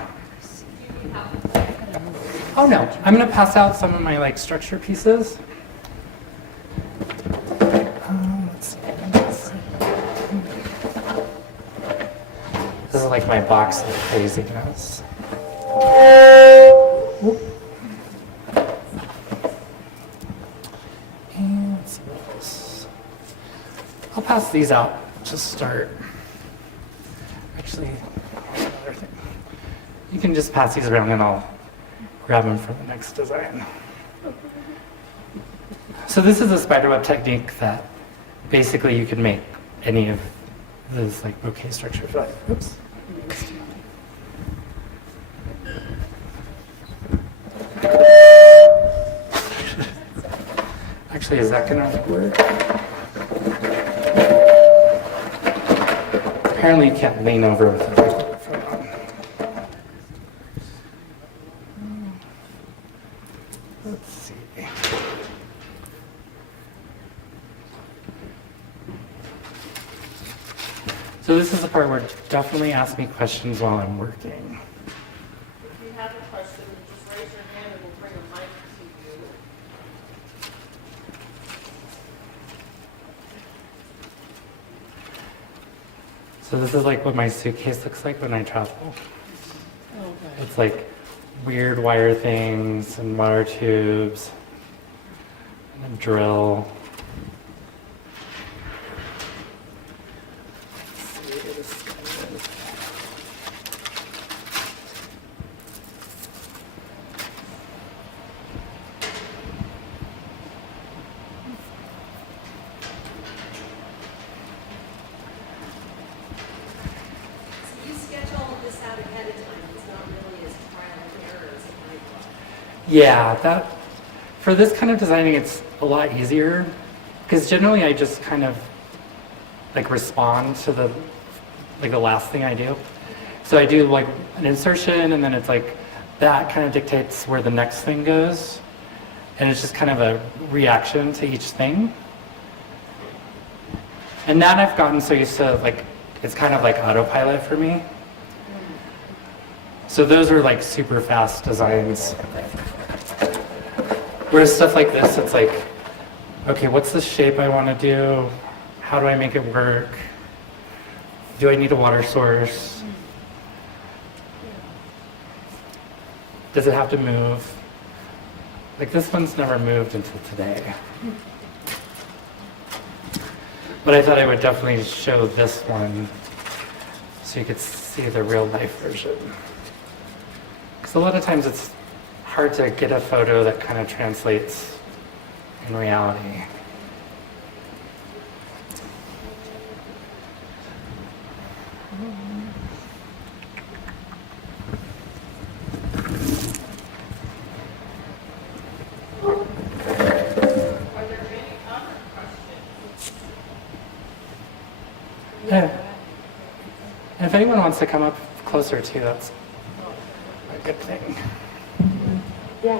Oh no, I'm gonna pass out some of my like structure pieces. Let's see. This is like my box of craziness. Whoop. And let's see what else. I'll pass these out to start. Actually, here's another thing. You can just pass these around and I'll grab them for the next design. So this is a spiderweb technique that basically you can make any of this like bouquet structure. Oops. Actually, is that gonna work? Apparently you can't lean over with it. Let's see. So this is the part where definitely ask me questions while I'm working. If you have a question, just raise your hand and we'll bring a mic to you. So this is like what my suitcase looks like when I travel. Okay. It's like weird wire things and water tubes and a drill. Let's see, this guy. Yeah, that for this kind of designing, it's a lot easier because generally I just kind of like respond to the last thing I do. So I do like an insertion, and then it's like that kind of dictates where the next thing goes, and it's just kind of a reaction to each thing. And now I've gotten so used to like it's kind of like autopilot for me. So those are like super fast designs. Whereas stuff like this, it's like, okay, what's the shape I want to do? How do I make it work? Do I need a water source? Does it have to move? Like this one's never moved until today. But I thought I would definitely show this one so you could see the real life version. Because a lot of times it's hard to get a photo that kind of translates in reality. Yeah. And if anyone wants to come up closer too, that's a good thing. Yeah,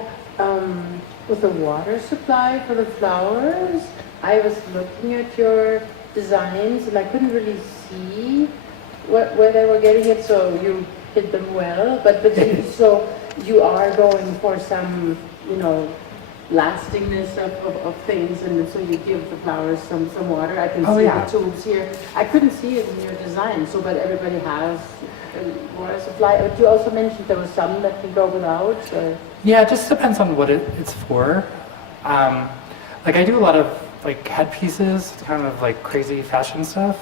with the water supply for the flowers, I was looking at your designs and I couldn't really see where they were getting it, so you hid them well. But so you are going for some, lastingness of things, and so you give the flowers some water. I can see the tubes here. I couldn't see it in your design, but everybody has a water supply. But you also mentioned there was some that can go without. Or? Yeah, it just depends on what it's for. Like I do a lot of like headpieces, kind of like crazy fashion stuff.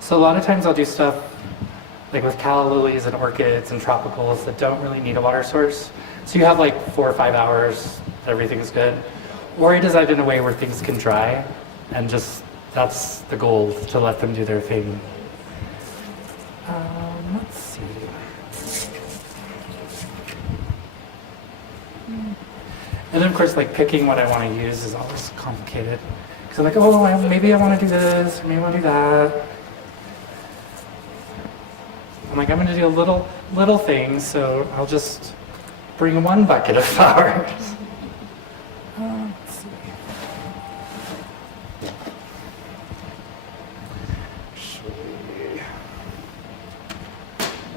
So a lot of times I'll do stuff like with calla lilies and orchids and tropicals that don't really need a water source. So you have like 4 or 5 hours, everything's good. Or I design in a way where things can dry, and just that's the goal, to let them do their thing. Let's see. And then of course, like picking what I want to use is always complicated. Because I'm like, oh, maybe I want to do this, or maybe I want to do that. I'm like, I'm going to do little things, so I'll just bring 1 bucket of flowers. Let's see.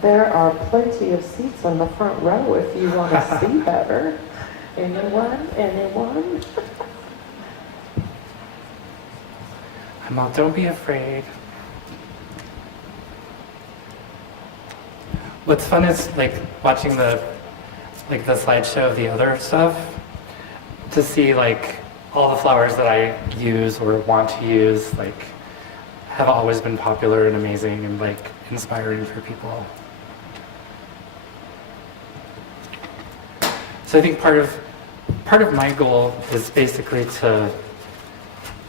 There are plenty of seats on the front row if you want to see better. Anyone? I'm all, don't be afraid. What's fun is like watching the slideshow of the other stuff, to see like all the flowers that I use or want to use like have always been popular and amazing and like inspiring for people. So I think part of my goal is basically to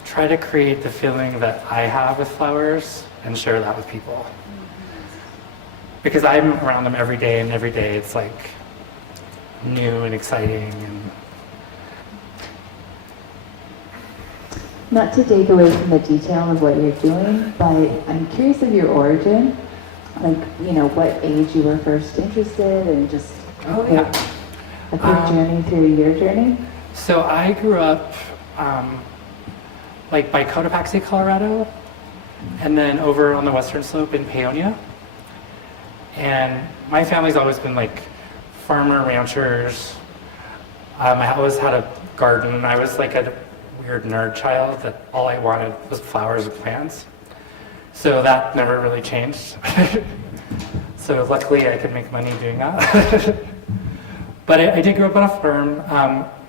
try to create the feeling that I have with flowers and share that with people. Because I'm around them every day, and every day it's like new and exciting. And not to take away from the detail of what you're doing, but I'm curious of your origin, like, what age you were first interested, and just a quick journey through your journey. So I grew up like by Cotopaxi, Colorado, and then over on the western slope in Paonia. And my family's always been like farmer ranchers. I always had a garden. I was like a weird nerd child that all I wanted was flowers and plants. So that never really changed. So luckily I could make money doing that. But I did grow up on a farm.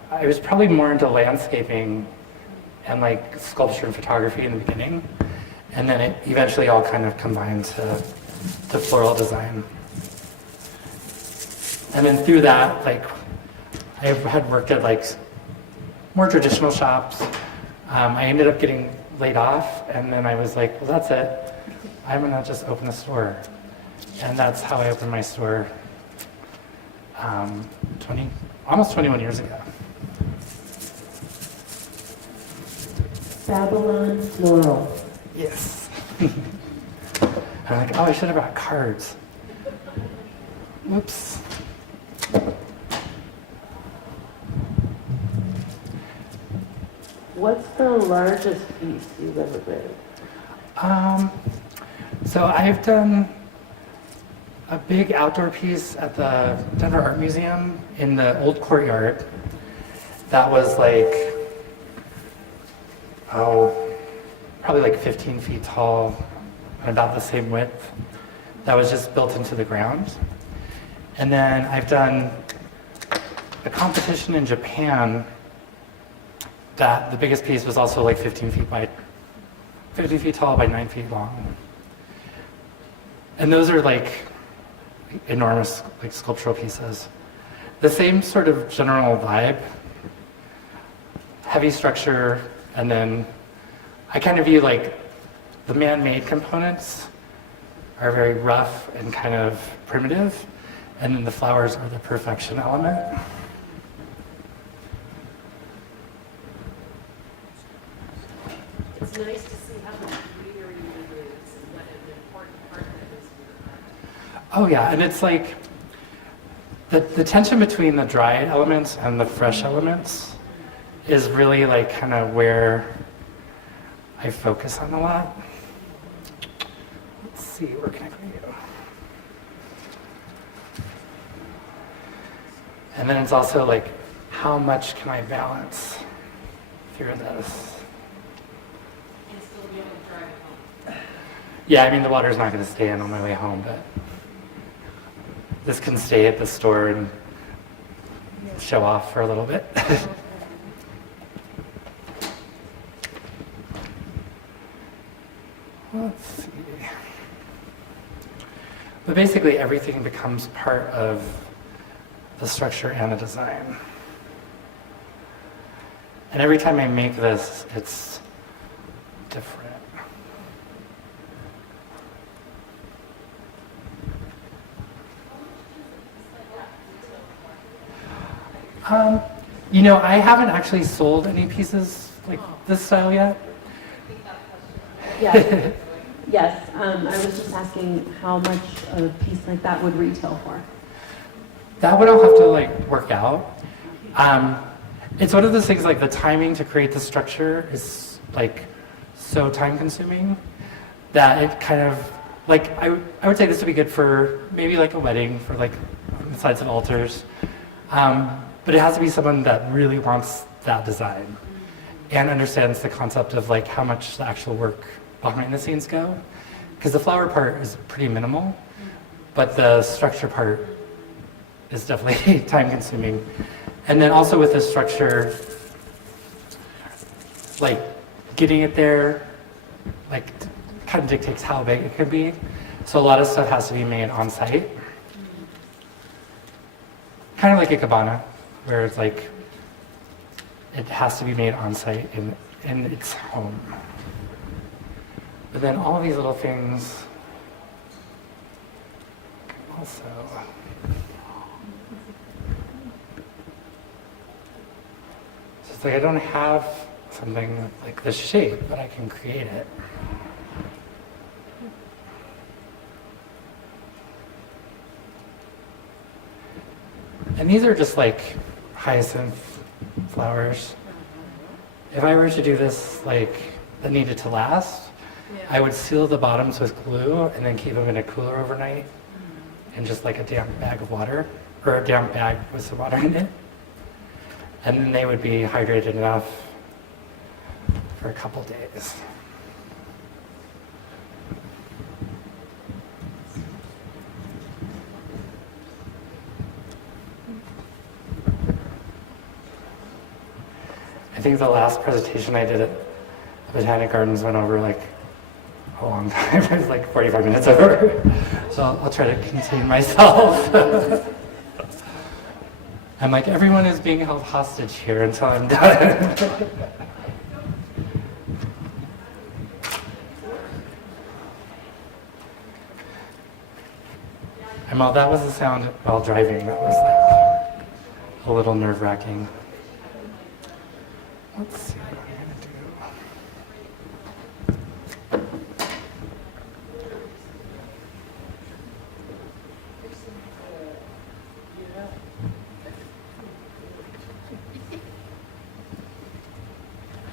I was probably more into landscaping and like sculpture and photography in the beginning. And then it eventually all kind of combined to floral design. And then through that, like, I had worked at like more traditional shops. I ended up getting laid off, and then I was like, well, that's it. I'm gonna just open a store. And that's how I opened my store 20 almost 21 years ago. Babylon Floral. Yes. I'm like, oh, I should have brought cards. Whoops. What's the largest piece you've ever made? So I've done a big outdoor piece at the Denver Art Museum in the old courtyard. That was like, probably like 15 feet tall, and about the same width. That was just built into the ground. And then I've done a competition in Japan that the biggest piece was also like 15 feet tall by 9 feet long. And those are like enormous like sculptural pieces. The same sort of general vibe, heavy structure, and then I kind of view like the man-made components are very rough and kind of primitive, and then the flowers are the perfection element. It's nice to see how much greenery there is and what an important part that is for your art. Oh yeah, and it's like the tension between the dried elements and the fresh elements is really like kind of where I focus on a lot. Let's see, where can I put you? And then it's also like, how much can I balance through this? And still be able to drive it home. Yeah, I mean, the water's not going to stay in on my way home, but this can stay at the store and show off for a little bit. Let's see. But basically, everything becomes part of the structure and the design. And every time I make this, it's different. You know, I haven't actually sold any pieces like this style yet. Yeah. Yes, I was just asking how much a piece like that would retail for. That would all have to like work out. It's one of those things like the timing to create the structure is like so time consuming that it kind of like, I would say this would be good for maybe like a wedding for like on the sides of altars. But it has to be someone that really wants that design and understands the concept of like how much the actual work behind the scenes go. Because the flower part is pretty minimal, but the structure part is definitely time consuming. And then also with the structure, like getting it there, like kind of dictates how big it could be. So a lot of stuff has to be made on site. Kind of like a cabana, where it's like, it has to be made on site in its home. But then all these little things also. So it's like I don't have something like this shape, but I can create it. And these are just like hyacinth flowers. If I were to do this like that needed to last, I would seal the bottoms with glue and then keep them in a cooler overnight in just like a damp bag of water, or a damp bag with some water in it. And then they would be hydrated enough for a couple days. I think the last presentation I did at the Botanic Gardens went over like a long time. It was like 45 minutes over. So I'll try to contain myself. I'm like, everyone is being held hostage here until I'm done. And while that was the sound while driving, that was like a a little nerve-wracking. Let's see what I'm gonna do.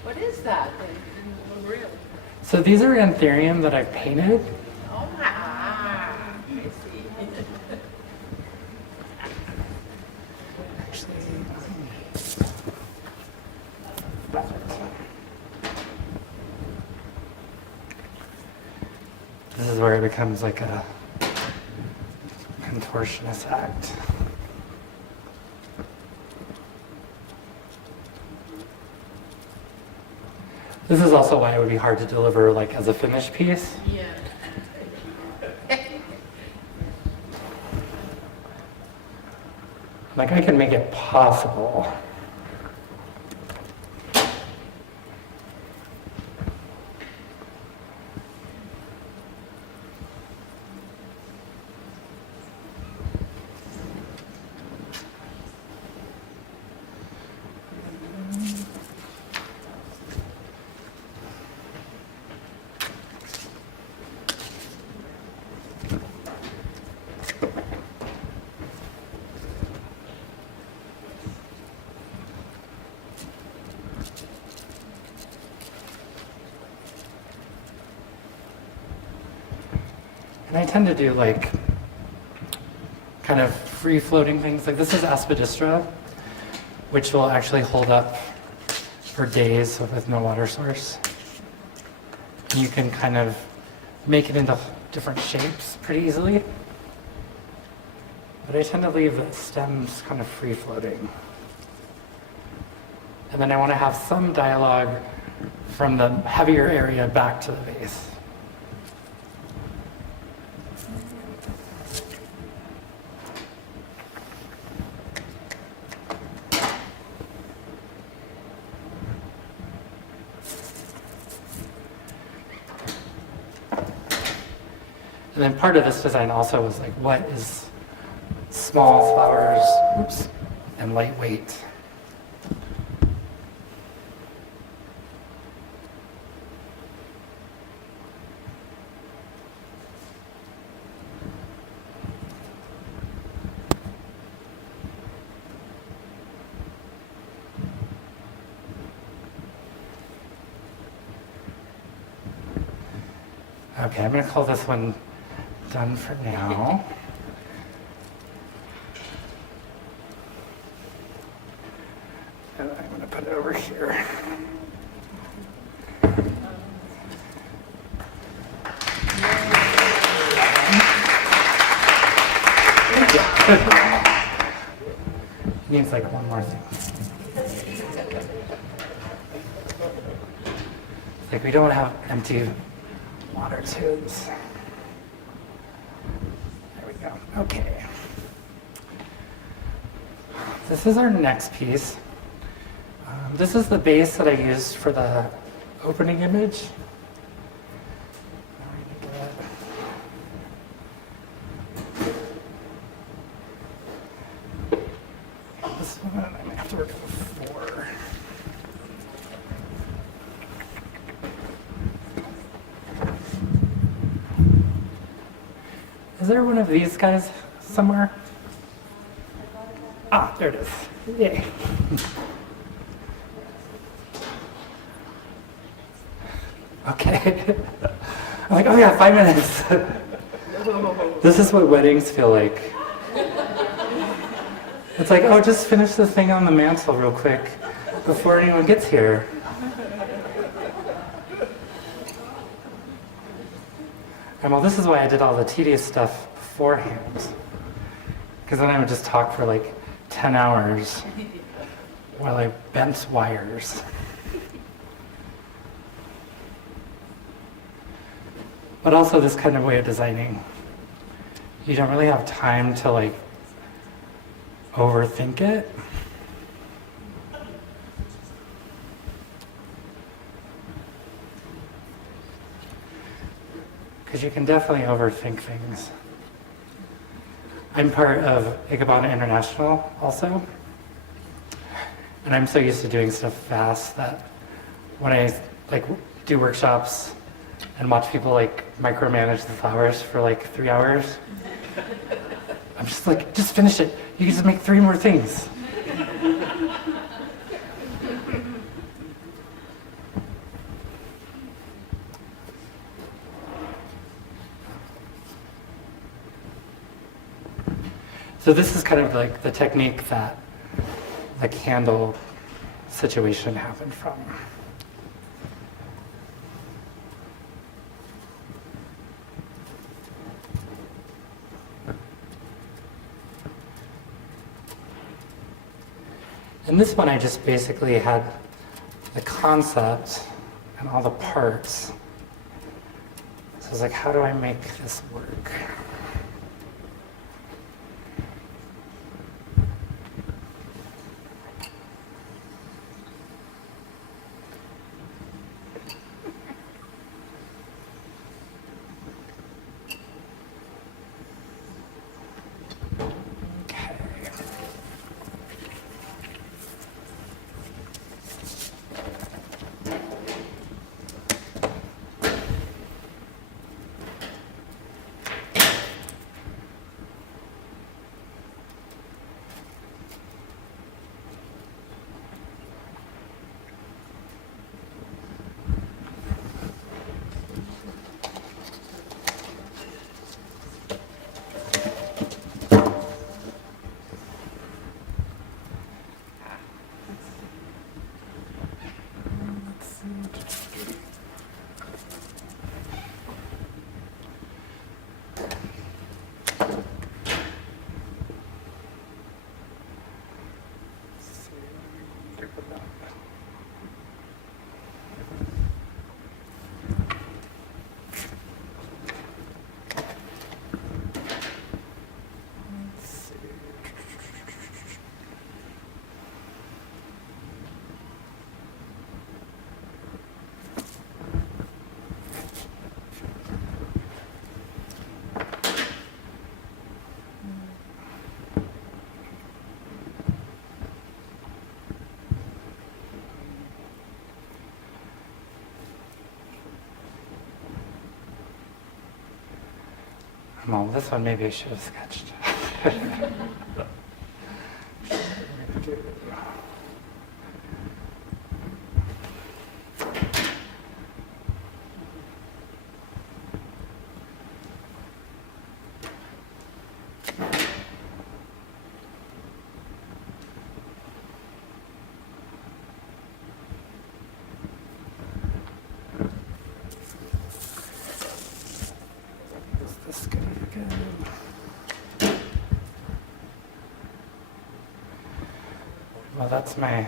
What is that? So these are anthurium that I've painted. Oh my, I see. Actually, this is where it becomes like a contortionist act. This is also why it would be hard to deliver like as a finished piece. Yeah. Like I can make it possible. And I tend to do like kind of free floating things. Like this is aspidistra, which will actually hold up for days with no water source. And you can kind of make it into different shapes pretty easily. But I tend to leave the stems kind of free floating. And then I want to have some dialogue from the heavier area back to the base. And then part of this design also was like, what is small flowers, oops, and lightweight? Okay, I'm going to call this one done for now. And I'm going to put it over here. It needs like one more thing. It's like we don't have empty water tubes. There we go. Okay. This is our next piece. This is the base that I used for the opening image. This one, I'm going to have to work with 4. Is there one of these guys somewhere? Ah, there it is. Yay. Okay. I'm like, oh yeah, 5 minutes. This is what weddings feel like. It's like, oh, just finish the thing on the mantle real quick before anyone gets here. And well, this is why I did all the tedious stuff beforehand. Because then I would just talk for like 10 hours while I bent wires. But also this kind of way of designing, you don't really have time to like overthink it. Because you can definitely overthink things. I'm part of Babylon International also, And I'm so used to doing stuff fast that when I like do workshops and watch people like micromanage the flowers for like 3 hours, I'm just like, just finish it. You can just make 3 more things. So this is kind of like the technique that the candle situation happened from. And this one I just basically had the concept and all the parts. So I was like, how do I make this work? Well, this one maybe I should have sketched. Well, that's my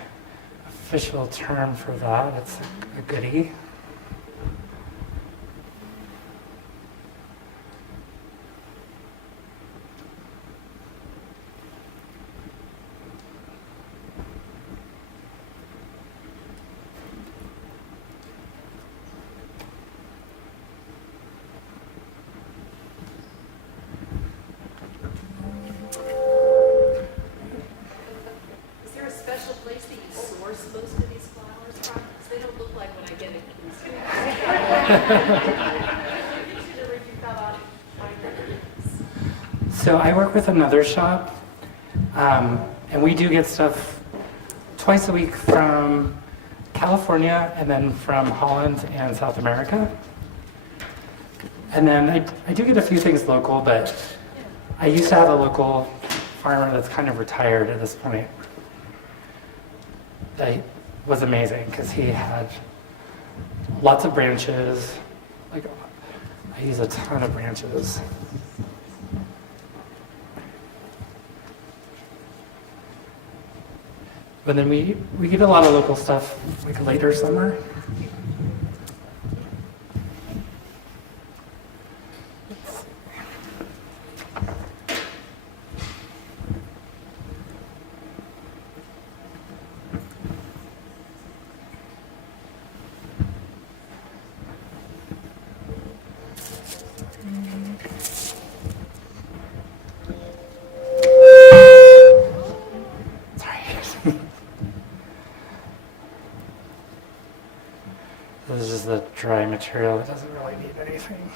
official term for that. It's a goodie. So I work with another shop, and we do get stuff twice a week from California and then from Holland and South America. And then I do get a few things local, but I used to have a local farmer that's kind of retired at this point. That was amazing because he had lots of branches. Like, I use a ton of branches. But then we get a lot of local stuff like later summer. material that doesn't really need anything.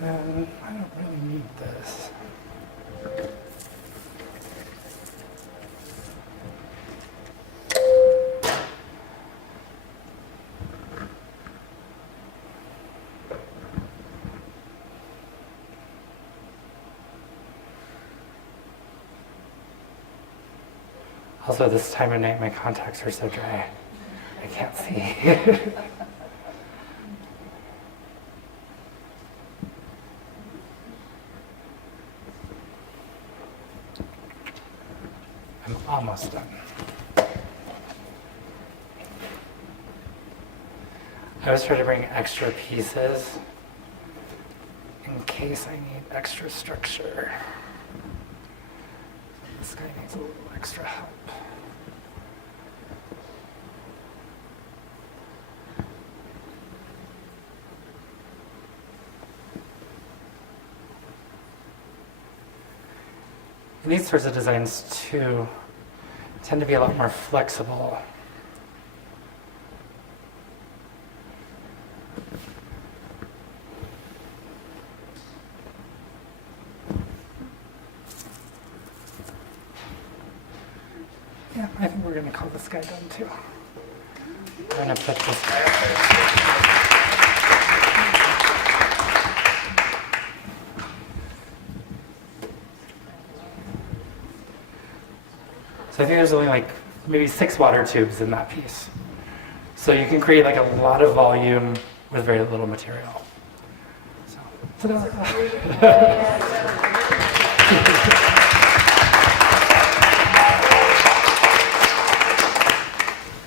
And I don't really need this. Also, this time of night, my contacts are so dry. I can't see. I'm almost done. I always try to bring extra pieces in case I need extra structure. This guy needs a little extra help. And these sorts of designs too tend to be a lot more flexible. Yeah, I think we're going to call this guy done too. I'm going to put this guy up there. So I think there's only like maybe 6 water tubes in that piece. So you can create like a lot of volume with very little material. So,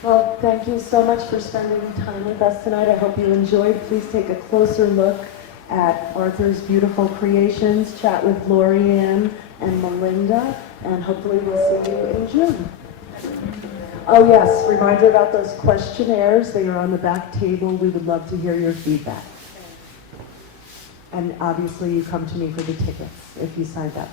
Well, thank you so much for spending time with us tonight. I hope you enjoyed. Please take a closer look at Arthur's beautiful creations. Chat with Lori Ann and Melinda, and hopefully we'll see you in June. Oh yes, reminder about those questionnaires. They are on the back table. We would love to hear your feedback. And obviously you come to me for the tickets if you signed up.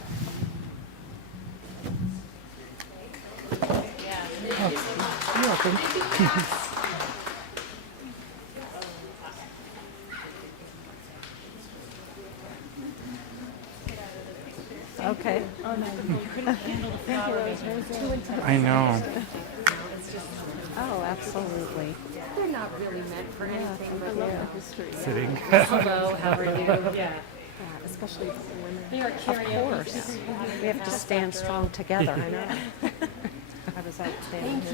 Okay. I know. Oh, absolutely. They're not really meant for anything but Sitting. hello, how are you? Yeah. Especially when They are of karaoke. course. We have to stand strong together. I know. I was out there. Thank you.